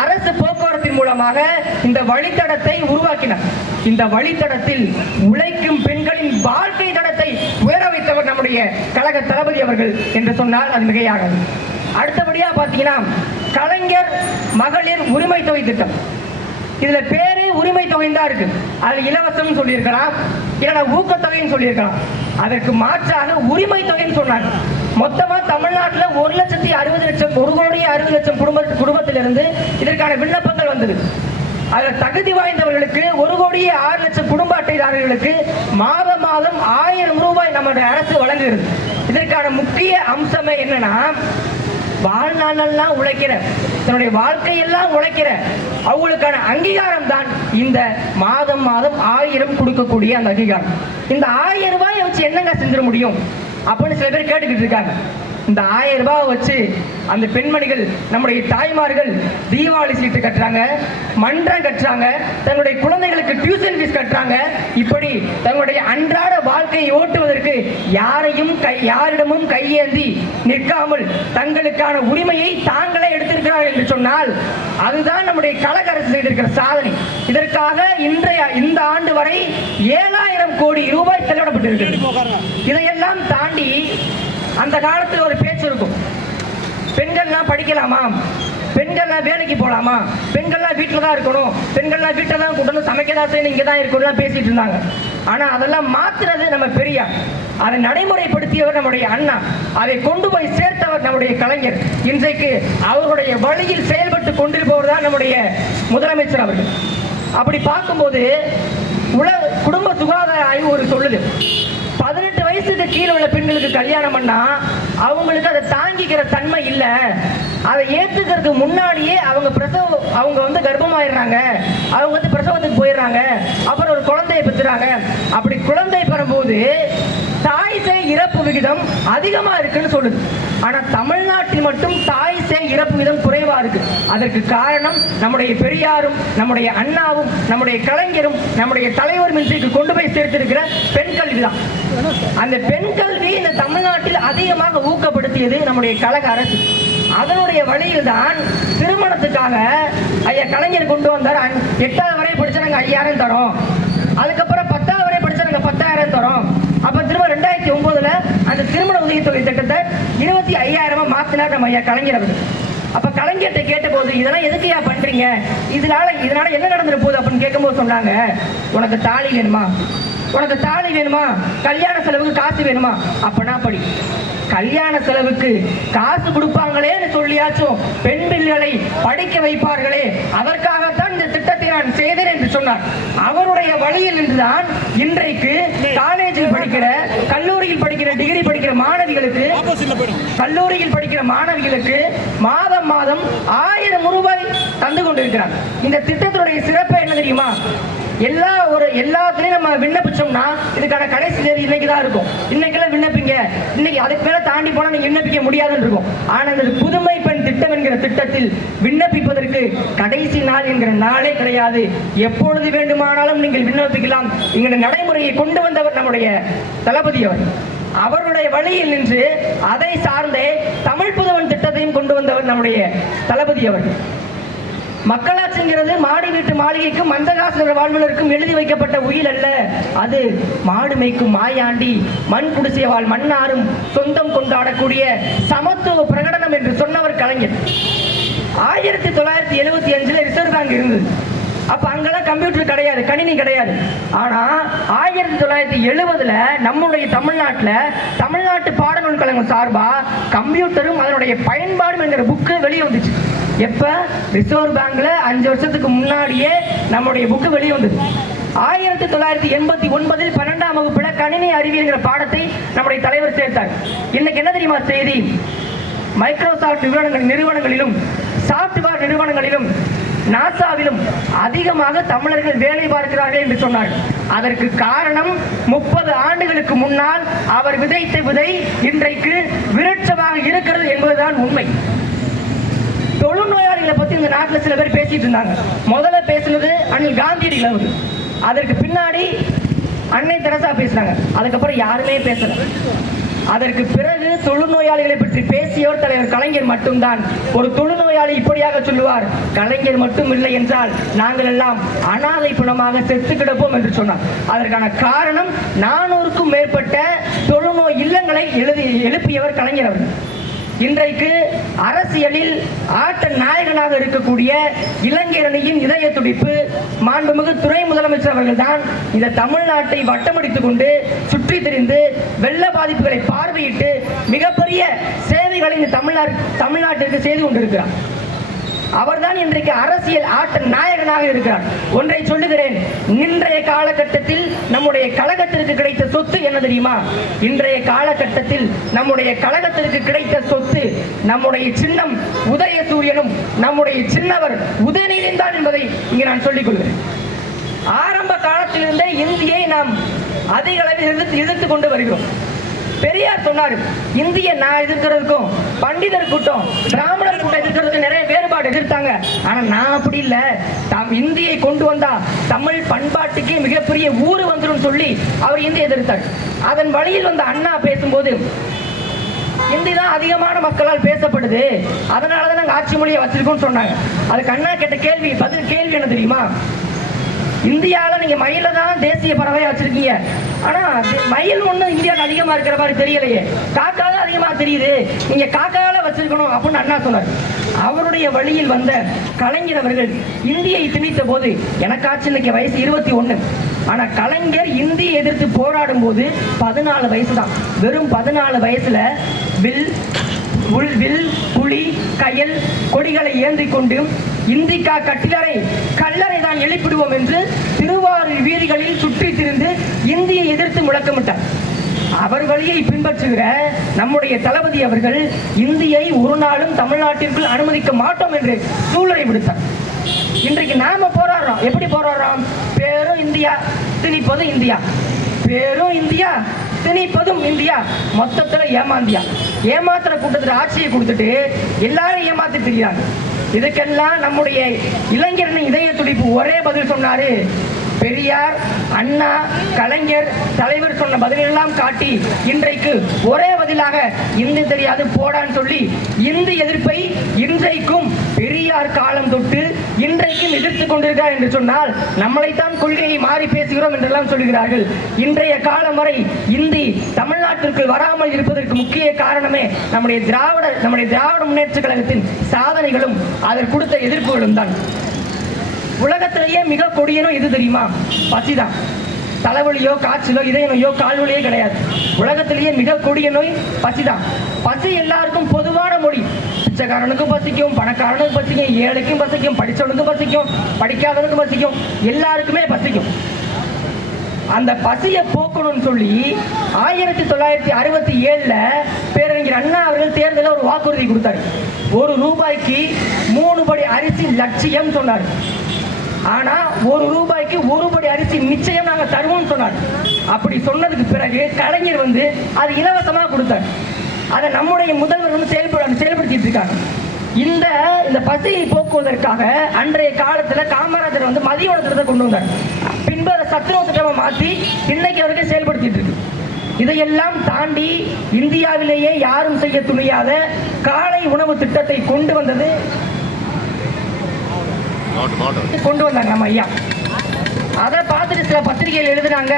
அரசு போக்குவரத்தின் மூலமாக இந்த வழித்தடத்தை உருவாக்கினார். இந்த வழித்தடத்தில் உழைக்கும் பெண்களின் வாழ்க்கை தடத்தை உயர வைத்தவர் நம்முடைய கழக தளபதி அவர்கள் என்று சொன்னால் அது மிகையாகாது. அடுத்தபடியா பாத்தீங்கன்னா கலைஞர் மகளிர் உரிமை தொகை திட்டம். இதுல பேரே உரிமை தொகை தான் இருக்கு. அதுல இலவசம் சொல்லியிருக்கலாம், இல்லைன்னா ஊக்கத்தொகைன்னு சொல்லியிருக்கலாம். அதற்கு மாற்றாக உரிமை தொகைன்னு சொன்னாங்க. மொத்தமா தமிழ்நாட்டில் 1,60,00,000 குடும்பத்திலிருந்து இதற்கான விண்ணப்பங்கள் வந்தது. அதில் தகுதி வாய்ந்தவர்களுக்கு 1,06,00,000 குடும்ப அட்டைதாரர்களுக்கு மாதம் 1000 ரூபாய் நம்முடைய அரசு வழங்குகிறது. இதற்கான முக்கிய அம்சமே என்னன்னா, வாழ்நாளெல்லாம் உழைக்கிற, தன்னுடைய வாழ்க்கையெல்லாம் உழைக்கிற அவங்களுக்கான அங்கீகாரம் தான் இந்த மாதம் 1000 கொடுக்கக்கூடிய அந்த அங்கீகாரம். இந்த 1000 ரூபாயை வச்சு என்னங்க செஞ்சிட முடியும் அப்படின்னு சில பேர் கேட்டுக்கிட்டு இருக்காங்க. இந்த 1000 ரூபாய் வச்சு அந்த பெண்மணிகள், நம்முடைய தாய்மார்கள் தீபாவளி சீட்டு கட்டுறாங்க, மன்றம் கட்டுறாங்க, தன்னுடைய குழந்தைகளுக்கு டியூஷன் ஃபீஸ் கட்டுறாங்க. இப்படி தங்களுடைய அன்றாட வாழ்க்கையை ஓட்டுவதற்கு யாரிடமும் கையேந்தி நிற்காமல் தங்களுக்கான உரிமையை தாங்களே எடுத்திருக்கிறார்கள் என்று சொன்னால் அதுதான் நம்முடைய கழக அரசு செய்திருக்கிற சாதனை. இதற்காக இந்த ஆண்டு வரை 7,000 கோடி ரூபாய் செலவிடப்பட்டிருக்கிறது. இதையெல்லாம் தாண்டி அந்த காலத்தில் ஒரு பேச்சு இருக்கும், பெண்கள்லாம் படிக்கலாமா, பெண்கள்லாம் வேலைக்கு போகலாமா, பெண்கள்லாம் வீட்டில் தான் இருக்கணும், பெண்கள்லாம் வீட்டில் தான் கூட்டணும், சமைக்கதான் செய்யணும், இங்கே தான் இருக்கணும் பேசிட்டு இருந்தாங்க. ஆனால் அதெல்லாம் மாற்றுறது நம்ம பெரியார், அதை நடைமுறைப்படுத்தியவர் நம்முடைய அண்ணா, அதை கொண்டு போய் சேர்த்தவர் நம்முடைய கலைஞர். இன்றைக்கு அவருடைய வழியில் செயல்பட்டு கொண்டிருப்பவர் தான் நம்முடைய முதலமைச்சர் அவர்கள். அப்படி பார்க்கும்போது குடும்ப சுகாதார ஆய்வு ஒரு சொல்லுது, 18 வயசுக்கு கீழே உள்ள பெண்களுக்கு கல்யாணம் பண்ணா அவங்களுக்கு அதை தாங்கிக்கிற தன்மை இல்லை, அதை ஏற்றுக்கிறதுக்கு முன்னாடியே அவங்க வந்து கர்ப்பமாயிடுறாங்க, அவங்க வந்து பிரசவத்துக்கு போயிடுறாங்க, அப்புறம் ஒரு குழந்தையை பெற்றுறாங்க. அப்படி குழந்தை பெறும்போது தாய் சேய் இறப்பு விகிதம் அதிகமா இருக்குன்னு சொல்லுது. ஆனா தமிழ்நாட்டில் மட்டும் தாய் சேய் இறப்பு விகிதம் குறைவா இருக்கு. அதற்கு காரணம் நம்முடைய பெரியாரும், நம்முடைய அண்ணாவும், நம்முடைய கலைஞரும், நம்முடைய தலைவர் மின்சைக்கு கொண்டு போய் சேர்த்திருக்கிற பெண் கல்வி தான். அந்த பெண் கல்வி இந்த தமிழ்நாட்டில் அதிகமாக ஊக்கப்படுத்தியது நம்முடைய கழக அரசு. அதனுடைய வழியில் தான் திருமணத்துக்காக ஐயா கலைஞர் கொண்டு வந்தார். 8வது வரை படிச்சா நாங்க 5,000 தரோம், அதுக்கப்புறம் 10வது வரை படிச்சா நாங்க 10,000 தரோம். அப்ப திரும்ப 2009ல அந்த திருமண உதவித்தொகை திட்டத்தை 25,000 மாத்தினார் நம்ம ஐயா கலைஞர் அவர்கள். அப்ப கலைஞர்கிட்ட கேட்ட போது இதெல்லாம் எதுக்குயா பண்றீங்க, இதனால என்ன நடந்துட போகுது அப்படின்னு கேட்கும்போது சொன்னாங்க, உனக்கு தாலி வேணுமா, உனக்கு தாலி வேணுமா, கல்யாண செலவுக்கு காசு வேணுமா, அப்பனா படி. கல்யாண செலவுக்கு காசு கொடுப்பாங்களேன்னு சொல்லியாச்சும் பெண் பிள்ளைகளை படிக்க வைப்பார்களே, அதற்காகத்தான் இந்த திட்டத்தை நான் செய்தேன் என்று சொன்னார். அவருடைய வழியில் இருந்துதான் இன்றைக்கு காலேஜில் படிக்கிற, கல்லூரியில் படிக்கிற, டிகிரி படிக்கிற மாணவிகளுக்கு, கல்லூரியில் படிக்கிற மாணவிகளுக்கு மாதம் 1000 ரூபாய் தந்து கொண்டிருக்கிறார். இந்த திட்டத்தினுடைய சிறப்பு என்ன தெரியுமா, எல்லாத்துலயும் நம்ம விண்ணப்பிச்சோம்னா இதுக்கான கடைசி தேதி இன்னைக்கு தான் இருக்கும், இன்னைக்கெல்லாம் விண்ணப்பிங்க, இன்னைக்கு அதுக்கு மேல தாண்டி போனா நீங்க விண்ணப்பிக்க முடியாதுன்னு இருக்கும். ஆனா இந்த புதுமை பெண் திட்டம் என்கிற திட்டத்தில் விண்ணப்பிப்பதற்கு கடைசி நாள் என்கிற நாளே கிடையாது. எப்பொழுது வேண்டுமானாலும் நீங்கள் விண்ணப்பிக்கலாம். இங்க நடைமுறையை கொண்டு வந்தவர் நம்முடைய தளபதி அவர். அவருடைய வழியில் நின்று அதை சார்ந்தே தமிழ் புதுவன் திட்டத்தையும் கொண்டு வந்தவர் நம்முடைய தளபதி அவர்கள். மக்களாட்சிங்கிறது மாடி வீட்டு மாளிகைக்கும் மந்தகாச வாழ்வினருக்கும் எழுதி வைக்கப்பட்ட உயில் அல்ல, அது மாடு மேய்க்கும் மாயாண்டி மண் குடிசை வாழ் மண்ணாரும் சொந்தம் கொண்டாடக்கூடிய சமத்துவ பிரகடனம் என்று சொன்னவர் கலைஞர். 1975 ரிசர்வ் பேங்க் இருந்தது. அப்ப அங்கெல்லாம் கம்ப்யூட்டர் கிடையாது, கணினி கிடையாது. ஆனா 1970ல நம்முடைய தமிழ்நாட்டு பாடநூல் கழகம் சார்பா கம்ப்யூட்டரும் அதனுடைய பயன்பாடும் என்கிற புக்கு வெளியே வந்துச்சு. எப்ப ரிசர்வ் பேங்க்ல 5 வருஷத்துக்கு முன்னாடியே நம்முடைய புக்கு வெளியே வந்தது. 1989 12ஆம் வகுப்புல கணினி அறிவியல்ங்கிற பாடத்தை நம்முடைய தலைவர் சேர்த்தார். இன்னைக்கு என்ன தெரியுமா செய்தி? மைக்ரோசாஃப்ட் நிறுவனங்களிலும் சாப்ட்வேர் நிறுவனங்களிலும் நாசாவிலும் அதிகமாக தமிழர்கள் வேலை பார்க்கிறார்கள் என்று சொன்னார். அதற்கு காரணம் 30 ஆண்டுகளுக்கு முன்னால் அவர் விதைத்த விதை இன்றைக்கு விருட்சமாக இருக்கிறது என்பதுதான் உண்மை. தொழுநோயாளிகளை பத்தி இந்த நாட்டில் சில பேர் பேசிட்டு இருந்தாங்க. முதல்ல பேசினது அண்ணல் காந்தியடிகள். அதற்கு பின்னாடி அன்னை தெரசா பேசினாங்க. அதுக்கப்புறம் யாருமே பேசல. அதற்கு பிறகு தொழுநோயாளிகளை பற்றி பேசியவர் தலைவர் கலைஞர் மட்டும்தான். ஒரு தொழுநோயாளி இப்படியாக சொல்லுவார், கலைஞர் மட்டும் இல்லை என்றால் நாங்கள் எல்லாம் அனாதை பிணமாக செத்து கிடப்போம் என்று சொன்னார். அதற்கான காரணம் 400க்கும் மேற்பட்ட தொழுநோய் இல்லங்களை எழுப்பியவர் கலைஞர் அவர்கள். இன்றைக்கு அரசியலில் ஆட்ட நாயகனாக இருக்கக்கூடிய இளைஞரணியின் இதய துடிப்பு மாண்புமிகு துணை முதலமைச்சர் அவர்கள் தான் இந்த தமிழ்நாட்டை வட்டமடித்துக் கொண்டு சுற்றி திரிந்து வெள்ள பாதிப்புகளை பார்வையிட்டு மிகப்பெரிய சேவைகளை இந்த தமிழ்நாட்டிற்கு செய்து கொண்டிருக்கிறார். அவர்தான் இன்றைக்கு அரசியல் ஆட்ட நாயகனாக இருக்கிறார். ஒன்றை சொல்லுகிறேன், இன்றைய காலகட்டத்தில் நம்முடைய கழகத்திற்கு கிடைத்த சொத்து என்ன தெரியுமா? இன்றைய காலகட்டத்தில் நம்முடைய கழகத்திற்கு கிடைத்த சொத்து நம்முடைய சின்னம் உதயசூரியனும் நம்முடைய சின்னவர் உதயநிதியும் தான் என்பதை இங்கே நான் சொல்லிக் கொள்கிறேன். ஆரம்ப காலத்திலிருந்தே இந்தியை நாம் அதிக அளவில் எதிர்த்து கொண்டு வருகிறோம். பெரியார் சொன்னார், இந்திய நான் எதிர்க்கிறதுக்கும் பண்டிதர் கூட்டம் பிராமணர் கூட்டம் எதிர்க்கிறதுக்கு நிறைய வேறுபாடு எதிர்த்தாங்க. ஆனா நான் அப்படி இல்ல, இந்தியை கொண்டு வந்தா தமிழ் பண்பாட்டுக்கு மிகப்பெரிய ஊறு வந்துடும் சொல்லி அவர் இந்தியை எதிர்த்தார். அதன் வழியில் வந்த அண்ணா பேசும்போது இந்தி தான் அதிகமான மக்களால் பேசப்படுது, அதனாலதான் நாங்க ஆட்சி மொழியை வச்சிருக்கோம் சொன்னாங்க. அதுக்கு அண்ணா கேட்ட கேள்வி என்ன தெரியுமா? இந்தியாவில் நீங்க மயில தான் தேசிய பறவையா வச்சிருக்கீங்க, ஆனா மயில் ஒண்ணு இந்தியாவில் அதிகமா இருக்கிற மாதிரி தெரியலையே, காக்கா தான் அதிகமா தெரியுது, நீங்க காக்கால வச்சிருக்கணும் அப்படின்னு அண்ணா சொன்னார். அவருடைய வழியில் வந்த கலைஞர் அவர்கள் இந்தியை திணித்த போது, எனக்கு ஆச்சு இன்னைக்கு வயசு 21, ஆனா கலைஞர் இந்தியை எதிர்த்து போராடும் போது 14 வயசு தான். வெறும் 14 வயசுல வில் புலி கயல் கொடிகளை ஏந்தி கொண்டு இந்திக்கா கல்லறை தான் எழுப்பிடுவோம் என்று திருவாரூர் வீதிகளில் சுற்றி திரிந்து இந்தியை எதிர்த்து முழக்கமிட்டார். அவர் வழியை பின்பற்றுகிற நம்முடைய தளபதி அவர்கள் இந்தியை ஒரு நாளும் தமிழ்நாட்டிற்குள் அனுமதிக்க மாட்டோம் என்று சூழலை விடுத்தார். இன்றைக்கு நாம போராடுறோம். எப்படி போராடுறோம்? பேரும் இந்தியா திணிப்பதும் இந்தியா, பேரும் இந்தியா திணிப்பதும் இந்தியா, மொத்தத்துல ஏமாத்துற கூட்டத்தில் ஆட்சியை கொடுத்துட்டு எல்லாரும் ஏமாத்தி தெரியாங்க. இதுக்கெல்லாம் நம்முடைய இளைஞரின் இதய துடிப்பு ஒரே பதில் சொன்னாரு. பெரியார், அண்ணா, கலைஞர், தலைவர் சொன்ன பதிலெல்லாம் காட்டி இன்றைக்கு ஒரே பதிலாக இந்தி தெரியாது போடான்னு சொல்லி இந்தி எதிர்ப்பை இன்றைக்கும் பெரியார் காலம் தொட்டு இன்றைக்கும் எதிர்த்து கொண்டிருக்கிறார் என்று சொன்னால் நம்மளைத்தான் கொள்கையை மாறி பேசுகிறோம் என்றெல்லாம் சொல்கிறார்கள். இன்றைய காலம் வரை இந்தி தமிழ்நாட்டிற்கு வராமல் இருப்பதற்கு முக்கிய காரணமே நம்முடைய திராவிட முன்னேற்ற கழகத்தின் சாதனைகளும் அதற்கு கொடுத்த எதிர்ப்புகளும் தான். உலகத்திலேயே மிக கொடிய நோய் எது தெரியுமா? பசிதான். தலைவலியோ காய்ச்சலோ இதய நோயோ கால்வலியோ கிடையாது. உலகத்திலேயே மிக கொடிய நோய் பசிதான். பசி எல்லாருக்கும் பொதுவான மொழி. பிச்சைக்காரனுக்கும் பசிக்கும், பணக்காரனுக்கும் பசிக்கும், ஏழைக்கும் பசிக்கும், படித்தவனுக்கும் பசிக்கும், படிக்காதவனுக்கும் பசிக்கும், எல்லாருக்குமே பசிக்கும். அந்த பசியை போக்கணும்னு சொல்லி 1967 பேரறிஞர் அண்ணா அவர்கள் தேர்தலில் ஒரு வாக்குறுதி கொடுத்தார். ₹1 3 படி அரிசி லட்சியம் சொன்னார். ஆனா ₹1 1 படி அரிசி நிச்சயம் நாங்க தருவோம் சொன்னார். அப்படி சொன்னதுக்கு பிறகு கலைஞர் அது இலவசமா கொடுத்தார். அதை நம்முடைய முதல்வர் செயல்படுத்திட்டு இருக்காங்க. இந்த பசியை போக்குவதற்காக அன்றைய காலத்துல காமராஜர் மதிய உணவு கொண்டு வந்தார். பின்பு அதை சத்துணவு திட்டமா மாற்றி இன்னைக்கு அவருக்கு செயல்படுத்திட்டு இருக்கு. இதையெல்லாம் தாண்டி இந்தியாவிலேயே யாரும் செய்ய துணியாத காலை உணவு திட்டத்தை கொண்டு வந்தாங்க நம்ம ஐயா. அதை பார்த்துட்டு சில பத்திரிகைகள் எழுதுனாங்க,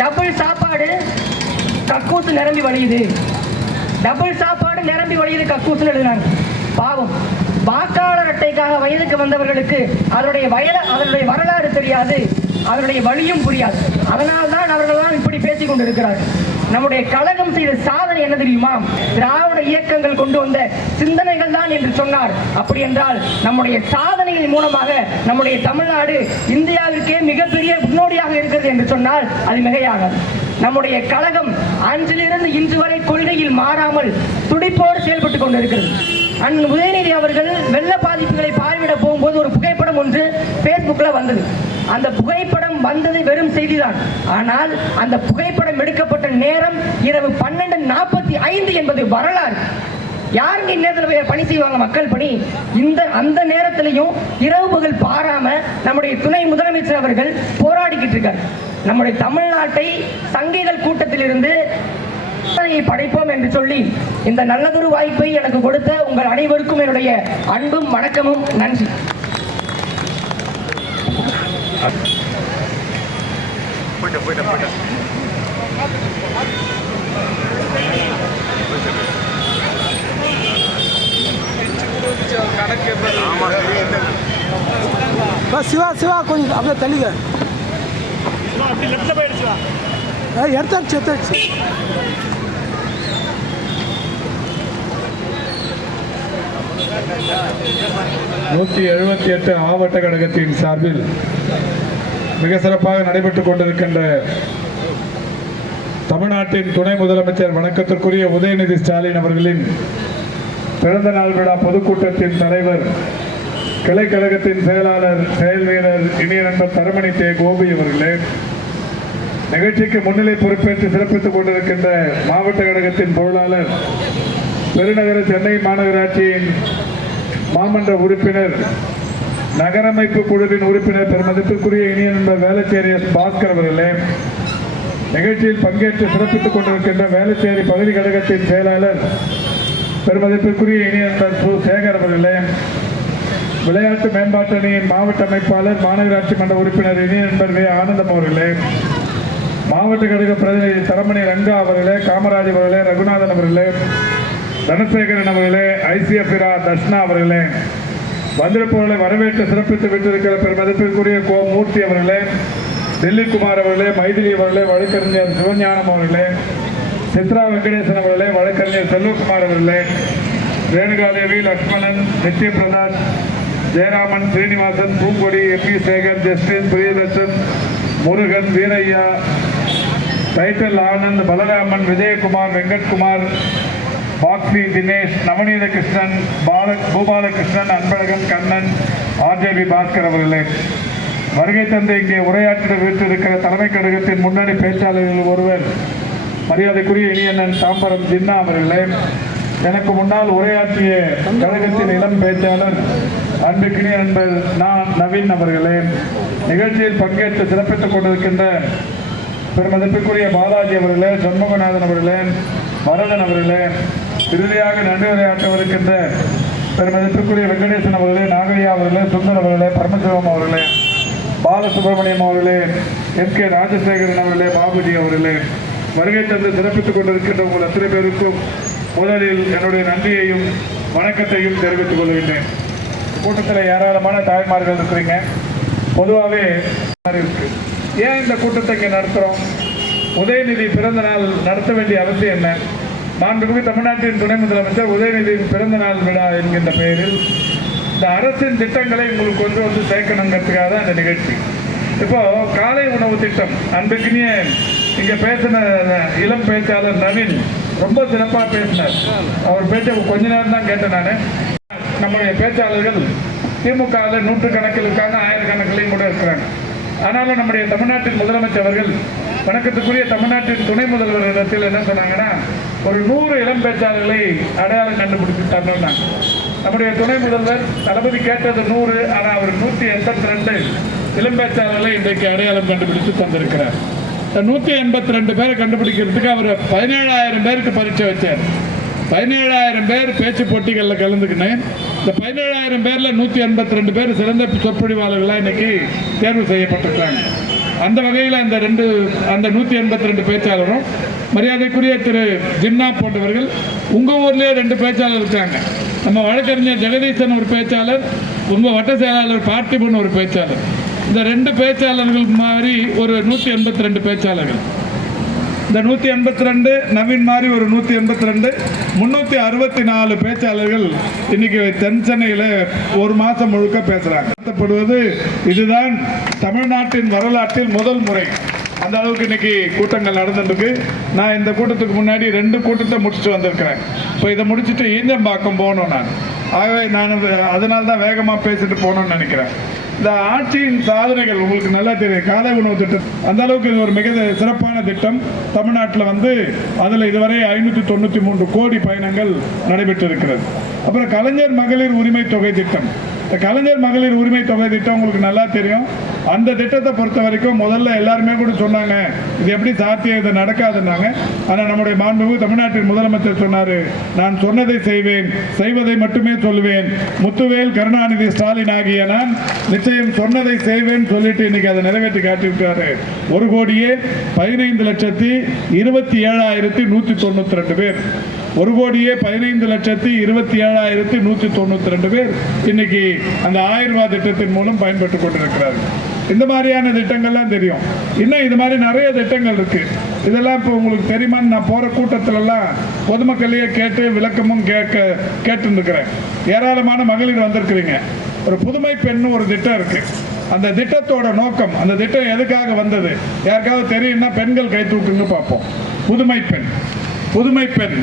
டபுள் சாப்பாடு கக்கூசு நிரம்பி வழியுது, டபுள் சாப்பாடு நிரம்பி வழியுது கக்கூசுன்னு எழுதுனாங்க. பாவம், வாக்காளர் அட்டைக்காக வயதுக்கு வந்தவர்களுக்கு அதனுடைய வரலாறு தெரியாது, அதனுடைய வழியும் புரியாது. அதனால்தான் அவர்கள்லாம் இப்படி பேசிக் கொண்டிருக்கிறார்கள். நம்முடைய கழகம் செய்த சாதனை என்ன தெரியுமா? திராவிட இயக்கங்கள் கொண்டு வந்த சிந்தனைகள் தான் என்று சொன்னார். அப்படி என்றால் நம்முடைய சாதனைகள் மூலமாக நம்முடைய தமிழ்நாடு இந்தியாவிற்கே மிகப்பெரிய முன்னோடியாக இருக்கிறது என்று சொன்னால் அது மிகையாகாது. நம்முடைய கழகம் அன்றிலிருந்து இன்று வரை கொள்கையில் மாறாமல் துடிப்போடு செயல்பட்டுக் கொண்டிருக்கிறது. உதயநிதி அவர்கள் வெள்ள பாதிப்புகளை பார்வையிட போகும்போது ஒரு புகைப்படம் ஒன்று Facebookல வந்தது. அந்த புகைப்படம் வந்தது வெறும் செய்திதான். ஆனால் அந்த புகைப்படம் எடுக்கப்பட்ட நேரம் இரவு 12:45 என்பது வரலாறு. யாருங்க இந்நேரத்தில் பணி செய்வாங்க? மக்கள் பணி. அந்த நேரத்திலையும் இரவு பகல் பாராம நம்முடைய துணை முதலமைச்சர் அவர்கள் போராடிக்கிட்டு இருக்கார். நம்முடைய தமிழ்நாட்டை சங்கிகள் கூட்டத்திலிருந்து படைப்போம் என்று சொல்லி இந்த நல்லதொரு வாய்ப்பை எனக்கு கொடுத்த உங்கள் அனைவருக்கும் என்னுடைய அன்பும் வணக்கமும் நன்றி. சிவா சிவா கொஞ்சம் அப்படியே தள்ளிக்க. எடுத்தாச்சு. 178 மாவட்ட கழகத்தின் சார்பில் மிக சிறப்பாக நடைபெற்றுக் கொண்டிருக்கின்ற தமிழ்நாட்டின் துணை முதலமைச்சர் வணக்கத்திற்குரிய உதயநிதி ஸ்டாலின் அவர்களின் பிறந்த நாள் விழா பொதுக்கூட்டத்தின் தலைவர், கிளை கழகத்தின் செயலாளர், செயல் வீரர், இனிய நண்பர் தரமணி தே. கோபி அவர்களே, நிகழ்ச்சிக்கு முன்னிலை பொறுப்பேற்று சிறப்பித்துக் கொண்டிருக்கின்ற மாவட்ட கழகத்தின் பொருளாளர், பெருநகர சென்னை மாநகராட்சியின் மாமன்ற உறுப்பினர், நகரமைப்பு குழுவின் உறுப்பினர் பெருமதிப்பிற்குரிய இனிய நண்பர் வேளச்சேரி எஸ். பாஸ்கர் அவர்களே, நிகழ்ச்சியில் பங்கேற்று சிறப்பித்துக் கொண்டிருக்கின்ற வேளச்சேரி பகுதி கழகத்தின் செயலாளர் பெருமதிப்பிற்குரிய இனிய நண்பர் சு. சேகர் அவர்களே, விளையாட்டு மேம்பாட்டு அணியின் மாவட்ட அமைப்பாளர், மாநகராட்சி மன்ற உறுப்பினர் இனிய நண்பர் வே. ஆனந்தம் அவர்களே, மாவட்ட கழக பிரதிநிதி தரமணி ரங்கா அவர்களே, காமராஜ் அவர்களே, ரகுநாதன் அவர்களே, தனசேகரன் அவர்களே, ICF தர்ஷனா அவர்களே, வந்திருப்பவர்களை வரவேற்று சிறப்பித்து விட்டிருக்கிற பெருமதிப்பிற்குரிய கோ. மூர்த்தி அவர்களே, டெல்லிக்குமார் அவர்களே, மைதிலி அவர்களே, வழக்கறிஞர் சிவஞானம் அவர்களே, சித்ரா வெங்கடேசன் அவர்களே, வழக்கறிஞர் செல்வகுமார் அவர்களே, Renukadevi, Lakshmanan, Nithya Prathap, Jayaraman, Srinivasan, Poongodi, MP Sekar, Justin, Priyadarshan, Murugan, Veeraiah, title Anand, Balaraman, Vijayakumar, Venkatkumar, Baxi, Dinesh, Navaneetha Krishnan, Boopalakrishnan, Anbazhagan, Kannan, RJB Baskar அவர்களே, வருகை தந்து இங்கே உரையாற்றிட வீட்டிருக்கிற தலைமை கழகத்தின் முன்னணி பேச்சாளர்கள் ஒருவர், மரியாதைக்குரிய இனியண்ணன் தாம்பரம் ஜின்னா அவர்களே, எனக்கு முன்னால் உரையாற்றிய கழகத்தின் இளம் பேச்சாளர் அன்புக்கினிய நண்பர் நவீன் அவர்களே, நிகழ்ச்சியில் பங்கேற்று சிறப்பித்துக் கொண்டிருக்கின்ற பெருமதிப்பிற்குரிய பாலாஜி அவர்களே, சண்முகநாதன் அவர்களே, வரதன் அவர்களே, இறுதியாக நன்றி உரையாற்றவிருக்கின்ற பெருமதிப்பிற்குரிய வெங்கடேசன் அவர்களே, நாகையா அவர்களே, சுந்தர் அவர்களே, பரமசிவம் அவர்களே, பாலசுப்ரமணியம் அவர்களே, MK ராஜசேகரன் அவர்களே, பாபுஜி அவர்களே, வருகை தந்து சிறப்பித்துக் கொண்டிருக்கின்ற உங்கள் அத்தனை பேருக்கும் முதலில் என்னுடைய நன்றியையும் வணக்கத்தையும் தெரிவித்துக் கொள்கின்றேன். கூட்டத்தில் ஏராளமான தாய்மார்கள் இருக்கிறீங்க. பொதுவாகவே இருக்கு. ஏன் இந்த கூட்டத்தை இங்கே நடத்துகிறோம்? உதயநிதி பிறந்த நாள் நடத்த வேண்டிய அவசியம் என்ன? மாண்புமிகு தமிழ்நாட்டின் துணை முதலமைச்சர் உதயநிதியின் பிறந்த நாள் விழா என்கின்ற பெயரில் இந்த அரசின் திட்டங்களை உங்களுக்கு கொண்டு வந்து சேர்க்கணுங்கிறதுக்காக தான் இந்த நிகழ்ச்சி. இப்போ காலை உணவு திட்டம், அன்புக்கினிய இங்கே பேசின இளம் பேச்சாளர் நவீன் ரொம்ப சிறப்பாக பேசினார். அவர் பேச்ச கொஞ்ச நேரம் தான் கேட்டேன் நான். நம்முடைய பேச்சாளர்கள் திமுகவில் நூற்றுக்கணக்கில் இருக்காங்க, ஆயிரக்கணக்கிலையும் கூட இருக்கிறாங்க. ஆனாலும் நம்முடைய தமிழ்நாட்டின் முதலமைச்சர் அவர்கள் வணக்கத்துக்குரிய தமிழ்நாட்டின் துணை முதல்வரிடத்தில் என்ன சொன்னாங்கன்னா, ஒரு 100 இளம் பேச்சாளர்களை அடையாளம் கண்டுபிடிச்சுட்டாங்க. நம்முடைய துணை முதல்வர் தளபதி கேட்டது 100, ஆனால் அவர் 182 இளம் பேச்சாளர்களை இன்றைக்கு அடையாளம் கண்டுபிடித்து தந்திருக்கிறார். 182 பேரை கண்டுபிடிக்கிறதுக்கு அவர் 17,000 பேருக்கு பரீட்சை வச்சார். 17,000 பேர் பேச்சு போட்டிகளில் கலந்துக்கினேன். இந்த 17,000 பேரில் 182 பேர் சிறந்த சொற்பொழிவாளர்களாக இன்னைக்கு தேர்வு செய்யப்பட்டிருக்காங்க. அந்த வகையில் அந்த 182 பேச்சாளரும் மரியாதைக்குரிய திரு ஜின்னா போன்றவர்கள் உங்கள் ஊர்லேயே 2 பேச்சாளர் இருக்காங்க. நம்ம வழக்கறிஞர் ஜெகதீசன் ஒரு பேச்சாளர், உங்கள் வட்ட செயலாளர் பார்த்திபன் ஒரு பேச்சாளர். இந்த 2 பேச்சாளர்கள் மாதிரி ஒரு 182 பேச்சாளர்கள். இந்த 182 நவீன் மாதிரி ஒரு 182 364 பேச்சாளர்கள் இன்னைக்கு தென் சென்னையில் ஒரு மாதம் முழுக்க பேசுகிறாங்க. இதுதான் தமிழ்நாட்டின் வரலாற்றில் முதல் முறை. அந்த அளவுக்கு இன்னைக்கு கூட்டங்கள் நடந்துருக்கு. நான் இந்த கூட்டத்துக்கு முன்னாடி 2 கூட்டத்தை முடிச்சுட்டு வந்திருக்கிறேன். இப்போ இதை முடிச்சுட்டு ஈஞ்சம்பாக்கம் போகணும் நான். ஆகவே நான் அதனால தான் வேகமாக பேசிட்டு போகணும்னு நினைக்கிறேன். இந்த ஆட்சியின் சாதனைகள் உங்களுக்கு நல்லா தெரியும். காலை உணவு திட்டம் அந்த அளவுக்கு இது ஒரு மிக சிறப்பான திட்டம். தமிழ்நாட்டில் அதில் இதுவரை 593 கோடி பயணங்கள் நடைபெற்றிருக்கிறது. அப்புறம் கலைஞர் மகளிர் உரிமை தொகை திட்டம். இந்த கலைஞர் மகளிர் உரிமை தொகை திட்டம் உங்களுக்கு நல்லா தெரியும். அந்த திட்டத்தை பொறுத்த வரைக்கும் முதல்ல எல்லாருமே கூட சொன்னாங்க இது எப்படி சாத்தியம், இது நடக்காதுன்னாங்க. ஆனால் நம்முடைய மாண்புமிகு தமிழ்நாட்டின் முதலமைச்சர் சொன்னார், நான் சொன்னதை செய்வேன், செய்வதை மட்டுமே சொல்லுவேன். முத்துவேல் கருணாநிதி ஸ்டாலின் ஆகிய நான் நிச்சயம் சொன்னதை செய்வேன் சொல்லிட்டு இன்னைக்கு அதை நிறைவேற்றி காட்டியிருக்காரு. 1,15,27,192 பேர் 1,15,27,192 பேர் இன்னைக்கு அந்த 1000 ரூபாய் திட்டத்தின் மூலம் பயன்பெற்றுக் கொண்டிருக்கிறார்கள். இந்த மாதிரியான திட்டங்கள்லாம் தெரியும். இன்னும் இது மாதிரி நிறைய திட்டங்கள் இருக்கு. இதெல்லாம் இப்போ உங்களுக்கு தெரியுமான்னு நான் போற கூட்டத்திலெல்லாம் பொதுமக்களையே கேட்டு விளக்கமும் கேட்டுருக்கிறேன். ஏராளமான மகளிர் வந்திருக்கிறீங்க. ஒரு புதுமை பெண் ஒரு திட்டம் இருக்கு. அந்த திட்டத்தோட நோக்கம், அந்த திட்டம் எதுக்காக வந்தது யாருக்காவது தெரியும்னா பெண்கள் கை தூக்குன்னு பார்ப்போம். புதுமை பெண்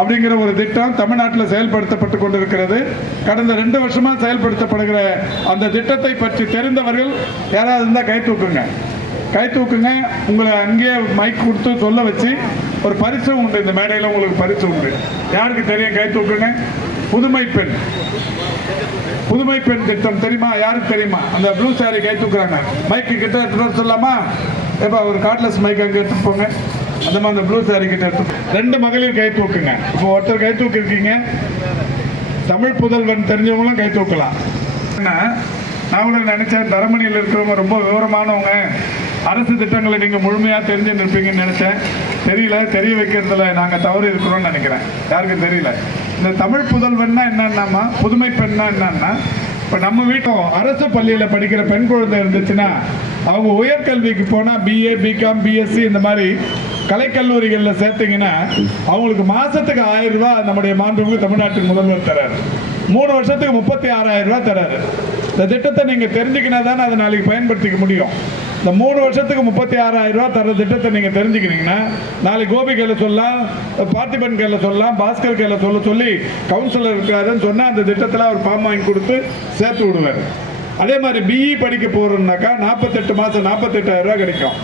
அப்படிங்கிற ஒரு திட்டம் தமிழ்நாட்டில் செயல்படுத்தப்பட்டு கொண்டிருக்கிறது. கடந்த 2 வருஷமாக செயல்படுத்தப்படுகிற அந்த திட்டத்தை பற்றி தெரிந்தவர்கள் யாராவது இருந்தால் கை தூக்குங்க. உங்களை அங்கேயே மைக் கொடுத்து சொல்ல வச்சு ஒரு பரிசும் உண்டு. இந்த மேடையில் உங்களுக்கு பரிசு உண்டு. யாருக்கு தெரியும் கை தூக்குங்க. புதுமை பெண் திட்டம் தெரியுமா? யாருக்கு தெரியுமா? அந்த ப்ளூ சாரி கை தூக்குறாங்க. மைக்கு கிட்ட எடுத்துட்டு சொல்லலாமா? எப்போ ஒரு கார்ட்லெஸ் மைக் அங்கே எடுத்துட்டு போங்க. அந்த மாதிரி அந்த ப்ளூ சாரி கிட்ட எடுத்து 2 மகளிர் கை தூக்குங்க. இப்போ ஒருத்தர் கை தூக்கிருக்கீங்க. தமிழ் புதல்வன் தெரிஞ்சவங்களும் கை தூக்கலாம். நான் கூட நினைச்சேன் தரமணியில் இருக்கிறவங்க ரொம்ப விவரமானவங்க, அரசு திட்டங்களை நீங்கள் முழுமையாக தெரிஞ்சுன்னு இருப்பீங்கன்னு நினைச்சேன். தெரிய வைக்கிறதுல நாங்கள் தவறு இருக்கிறோம்னு நினைக்கிறேன். யாருக்கும் தெரியல. இந்த தமிழ் புதல்வன்னா என்னன்னாமா, புதுமை பெண்ணா என்னன்னா, இப்போ நம்ம வீட்டும் அரசு பள்ளியில் படிக்கிற பெண் குழந்தை இருந்துச்சுன்னா அவங்க உயர்கல்விக்கு போனால் BA, BCom, BSc இந்த மாதிரி கலைக்கல்லூரிகளில் சேர்த்தீங்கன்னா அவங்களுக்கு மாதத்துக்கு 1000 ரூபாய் நம்முடைய மாண்புமிகு தமிழ்நாட்டின் முதல்வர் தராரு. 3 வருஷத்துக்கு 36,000 ரூபாய் தராரு. இந்த திட்டத்தை நீங்கள் தெரிஞ்சுக்கினா தானே அதை நாளைக்கு பயன்படுத்திக்க முடியும். இந்த 3 வருஷத்துக்கு 36,000 ரூபாய் தர திட்டத்தை நீங்கள் தெரிஞ்சுக்கினீங்கன்னா நாளைக்கு கோபி கையில் சொல்லலாம், பார்த்திபன் கையில் சொல்லலாம், பாஸ்கர் கையில் சொல்லி கவுன்சிலர் இருக்காருன்னு சொன்னால் அந்த திட்டத்தில் அவர் ஃபார்ம் வாங்கி கொடுத்து சேர்த்து விடுவார். அதே மாதிரி BE படிக்க போகிறோம்னாக்கா 48 மாதம் 48,000 ரூபாய் கிடைக்கும்.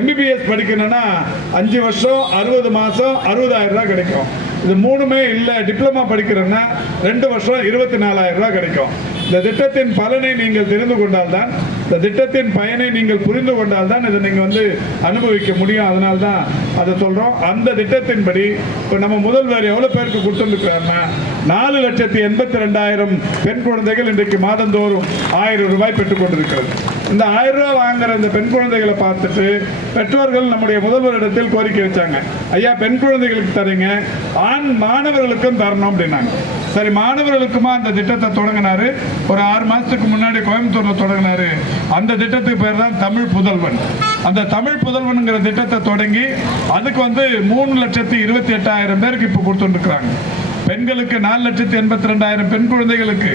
MBBS படிக்கணும்னா 5 வருஷம் 60 மாதம் 60,000 ரூபாய் கிடைக்கும். இது 3மே இல்லை. டிப்ளமா படிக்கிறோன்னா 2 வருஷம் 24,000 ரூபாய் கிடைக்கும். இந்த திட்டத்தின் பலனை நீங்கள் தெரிந்து கொண்டால்தான், இந்த திட்டத்தின் பயனை நீங்கள் புரிந்து கொண்டால்தான் இதை நீங்கள் அனுபவிக்க முடியும். அதனால தான் அதை சொல்கிறோம். அந்த திட்டத்தின்படி இப்போ நம்ம முதல்வர் எவ்வளோ பேருக்கு கொடுத்துருக்கிறாருன்னா 4,82,000 பெண் குழந்தைகள் இன்றைக்கு மாதந்தோறும் 1000 ரூபாய் பெற்றுக் கொண்டிருக்கிறது. இந்த 1000 ரூபாய் வாங்குற இந்த பெண் குழந்தைகளை பார்த்துட்டு பெற்றோர்கள் நம்முடைய முதல்வரிடத்தில் கோரிக்கை வச்சாங்க, ஐயா பெண் குழந்தைகளுக்கு தரீங்க, ஆண் மாணவர்களுக்கும் தரணும் அப்படின்னாங்க. சரி, மாணவர்களுக்குமா அந்த திட்டத்தை தொடங்கினாரு. ஒரு 6 மாதத்துக்கு முன்னாடி கோயம்புத்தூரில் தொடங்கினாரு. அந்த திட்டத்துக்கு பேர் தான் தமிழ் புதல்வன். அந்த தமிழ் புதல்வனுங்கிற திட்டத்தை தொடங்கி அதுக்கு 3,28,000 பேருக்கு இப்போ கொடுத்துருக்குறாங்க. பெண்களுக்கு 4,82,000 பெண் குழந்தைகளுக்கு,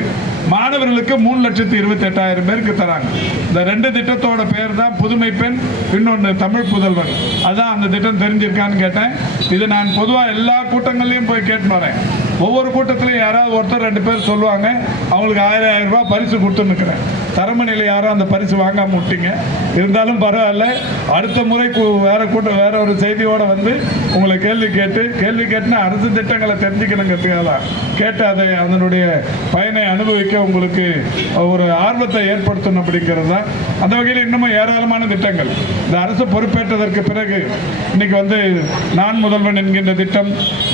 மாணவர்களுக்கு 3,28,000 பேருக்கு தராங்க. இந்த 2 திட்டத்தோட பேர் தான் புதுமை பெண், இன்னொன்று தமிழ் புதல்வன். அதான் அந்த திட்டம் தெரிஞ்சிருக்கான்னு கேட்டேன். இது நான் பொதுவாக எல்லா கூட்டங்கள்லையும் போய் கேட்டு வரேன். ஒவ்வொரு கூட்டத்திலையும் யாராவது ஒருத்தர் 2 பேர் சொல்லுவாங்க அவங்களுக்கு 1000 ரூபாய் பரிசு கொடுத்துன்னுக்கிறேன். தரமணியில் யாரும் அந்த பரிசு வாங்காம விட்டீங்க. இருந்தாலும் பரவாயில்ல, அடுத்த முறை வேற ஒரு செய்தியோட உங்களை கேள்வி கேட்டுனா அரசு திட்டங்களை தெரிஞ்சுக்கணுங்கிறதுக்காக கேட்டு அதை அதனுடைய பயனை அனுபவிக்க உங்களுக்கு ஒரு ஆர்வத்தை ஏற்படுத்தணும் அப்படிங்கிறது தான். அந்த வகையில் இன்னமும் ஏராளமான திட்டங்கள் இந்த அரசு பொறுப்பேற்றதற்கு பிறகு இன்னைக்கு நான் முதல்வன் என்கின்ற திட்டம்,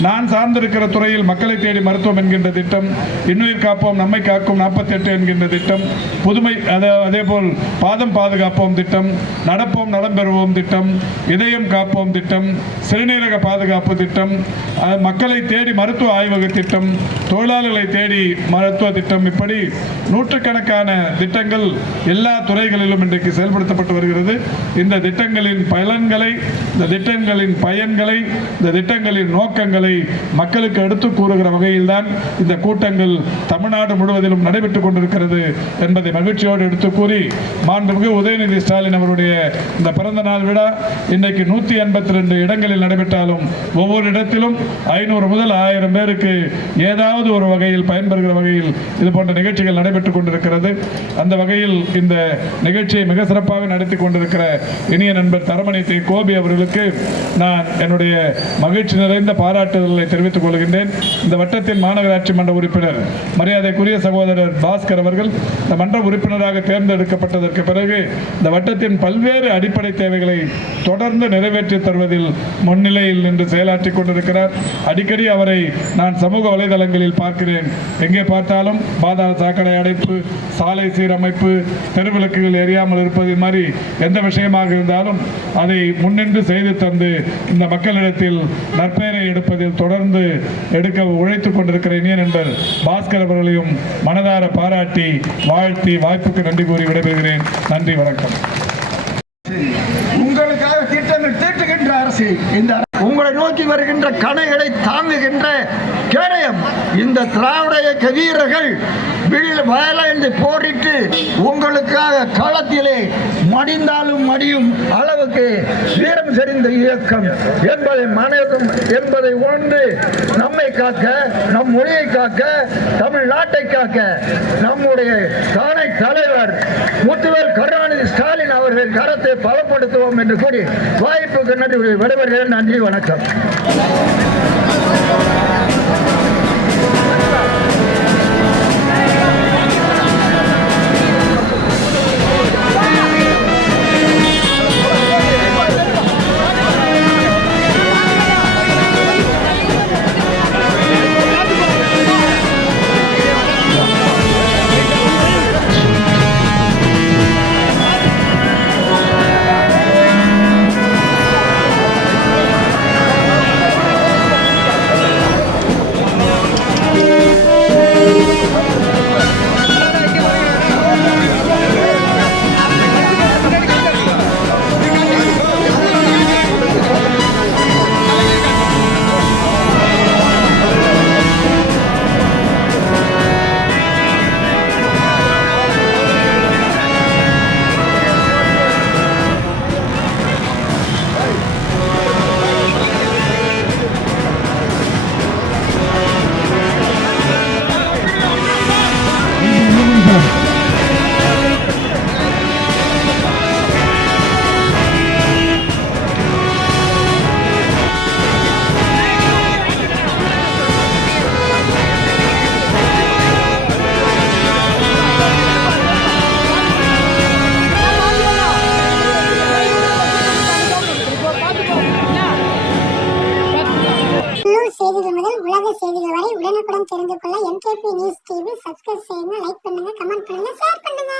நான் சார்ந்திருக்கிற துறையில் மக்களை தேடி மருத்துவம் என்கின்ற திட்டம், இன்னுயிர் காப்போம் நம்மை காக்கும் 48 என்கின்ற திட்டம், புதுமை அதேபோல் பாதம் பாதுகாப்போம் திட்டம், நடப்போம் நலம் பெறுவோம் திட்டம், இதயம் காப்போம் திட்டம், சிறுநீரக பாதுகாப்பு திட்டம், மக்களை தேடி மருத்துவ ஆய்வக திட்டம், தொழிலாளர்களை தேடி மருத்துவ திட்டம், இப்படி நூற்றுக்கணக்கான திட்டங்கள் எல்லா துறைகளிலும் இன்றைக்கு செயல்படுத்தப்பட்டு வருகிறது. இந்த திட்டங்களின் பலன்களை, இந்த திட்டங்களின் பயன்களை, இந்த திட்டங்களின் நோக்கங்களை மக்களுக்கு எடுத்து கூறுகிற வகையில்தான் இந்த கூட்டங்கள் தமிழ்நாடு முழுவதிலும் நடைபெற்றுக் கொண்டிருக்கிறது என்பதை மகிழ்ச்சியோடு எடுத்து கூறி, மாண்புமிகு உதயநிதி ஸ்டாலின் அவருடைய இந்த பிறந்த நாள் விழா இன்றைக்கு 182 இடங்களில் நடைபெற்றாலும் ஒவ்வொரு இடத்திலும் 500 முதல் 1000 பேருக்கு ஏதாவது ஒரு வகையில் பயன்பெறுகிற வகையில் இது போன்ற நிகழ்ச்சிகள் நடைபெற்றுக் கொண்டிருக்கிறது. அந்த வகையில் இந்த நிகழ்ச்சியை மிக சிறப்பாக நடத்தி கொண்டிருக்கிற இனிய நண்பர் தரமணி தி. கோபி அவர்களுக்கு நான் என்னுடைய மகிழ்ச்சி நிறைந்த பாராட்டுதல்களை தெரிவித்துக் கொள்கின்றேன். இந்த வட்டத்தின் மாநகராட்சி மன்ற உறுப்பினர் மரியாதைக்குரிய சகோதரர் பாஸ்கர் அவர்கள் இந்த மன்ற உறுப்பினராக தேர்ந்தெடுக்கப்பட்டதற்கு பிறகு இந்த வட்டத்தின் பல்வேறு அடிப்படை தேவைகளை தொடர்ந்து நிறைவேற்றி தருவதில் முன்னிலையில் நின்று செயலாற்றிக் கொண்டிருக்கிறார். அடிக்கடி அவரை நான் சமூக வலைதளங்களில் பார்க்கிறேன். எங்கே பார்த்தாலும் பாதாள சாக்கடை அடைப்பு, சாலை சீரமைப்பு, தெருவிளக்குகள் எரியாமல் இருப்பது மாதிரி எந்த விஷயமாக இருந்தாலும் அதை முன்னின்று செய்து தந்து இந்த மக்களிடத்தில் நற்பெயரை எடுப்பதில் தொடர்ந்து உழைத்துக் கொண்டிருக்கிற இனிய நண்பர் பாஸ்கர் அவர்களையும் மனதார பாராட்டி வாழ்த்தி வாய்ப்புக்கு நன்றி கூறி விடைபெறுகிறேன். நன்றி, வணக்கம். உங்களுக்காக திட்டங்கள் தீட்டுகின்ற அரசு, இந்த உங்களை நோக்கி வருகின்ற கணைகளை தாங்குகின்ற கேடயம் இந்த திராவிட இயக்க வீரர்கள் வயலந்து போரிட்டு உங்களுக்காக களத்திலே மடிந்தாலும் மடியும் அளவுக்கு வீரம் செறிந்த இயக்கம் என்பதை உணர்ந்து நம்மை காக்க, நம் மொழியை காக்க, தமிழ்நாட்டை காக்க நம்முடைய தானை தலைவர் முத்துவேல் கருணாநிதி ஸ்டாலின் அவர்கள் கரத்தை பலப்படுத்துவோம் என்று கூறி வாய்ப்புக்கு நன்றி விடைபெறுகிறேன். நன்றி, வணக்கம். செய்திகள் முதல் உலக செய்திகள் வரை உடனுக்குடன் தெரிந்து கொள்ள MKP நியூஸ் டிவி சப்ஸ்கிரைப் செய்யுங்க, லைக் பண்ணுங்க, கமெண்ட் பண்ணுங்க, ஷேர் பண்ணுங்க.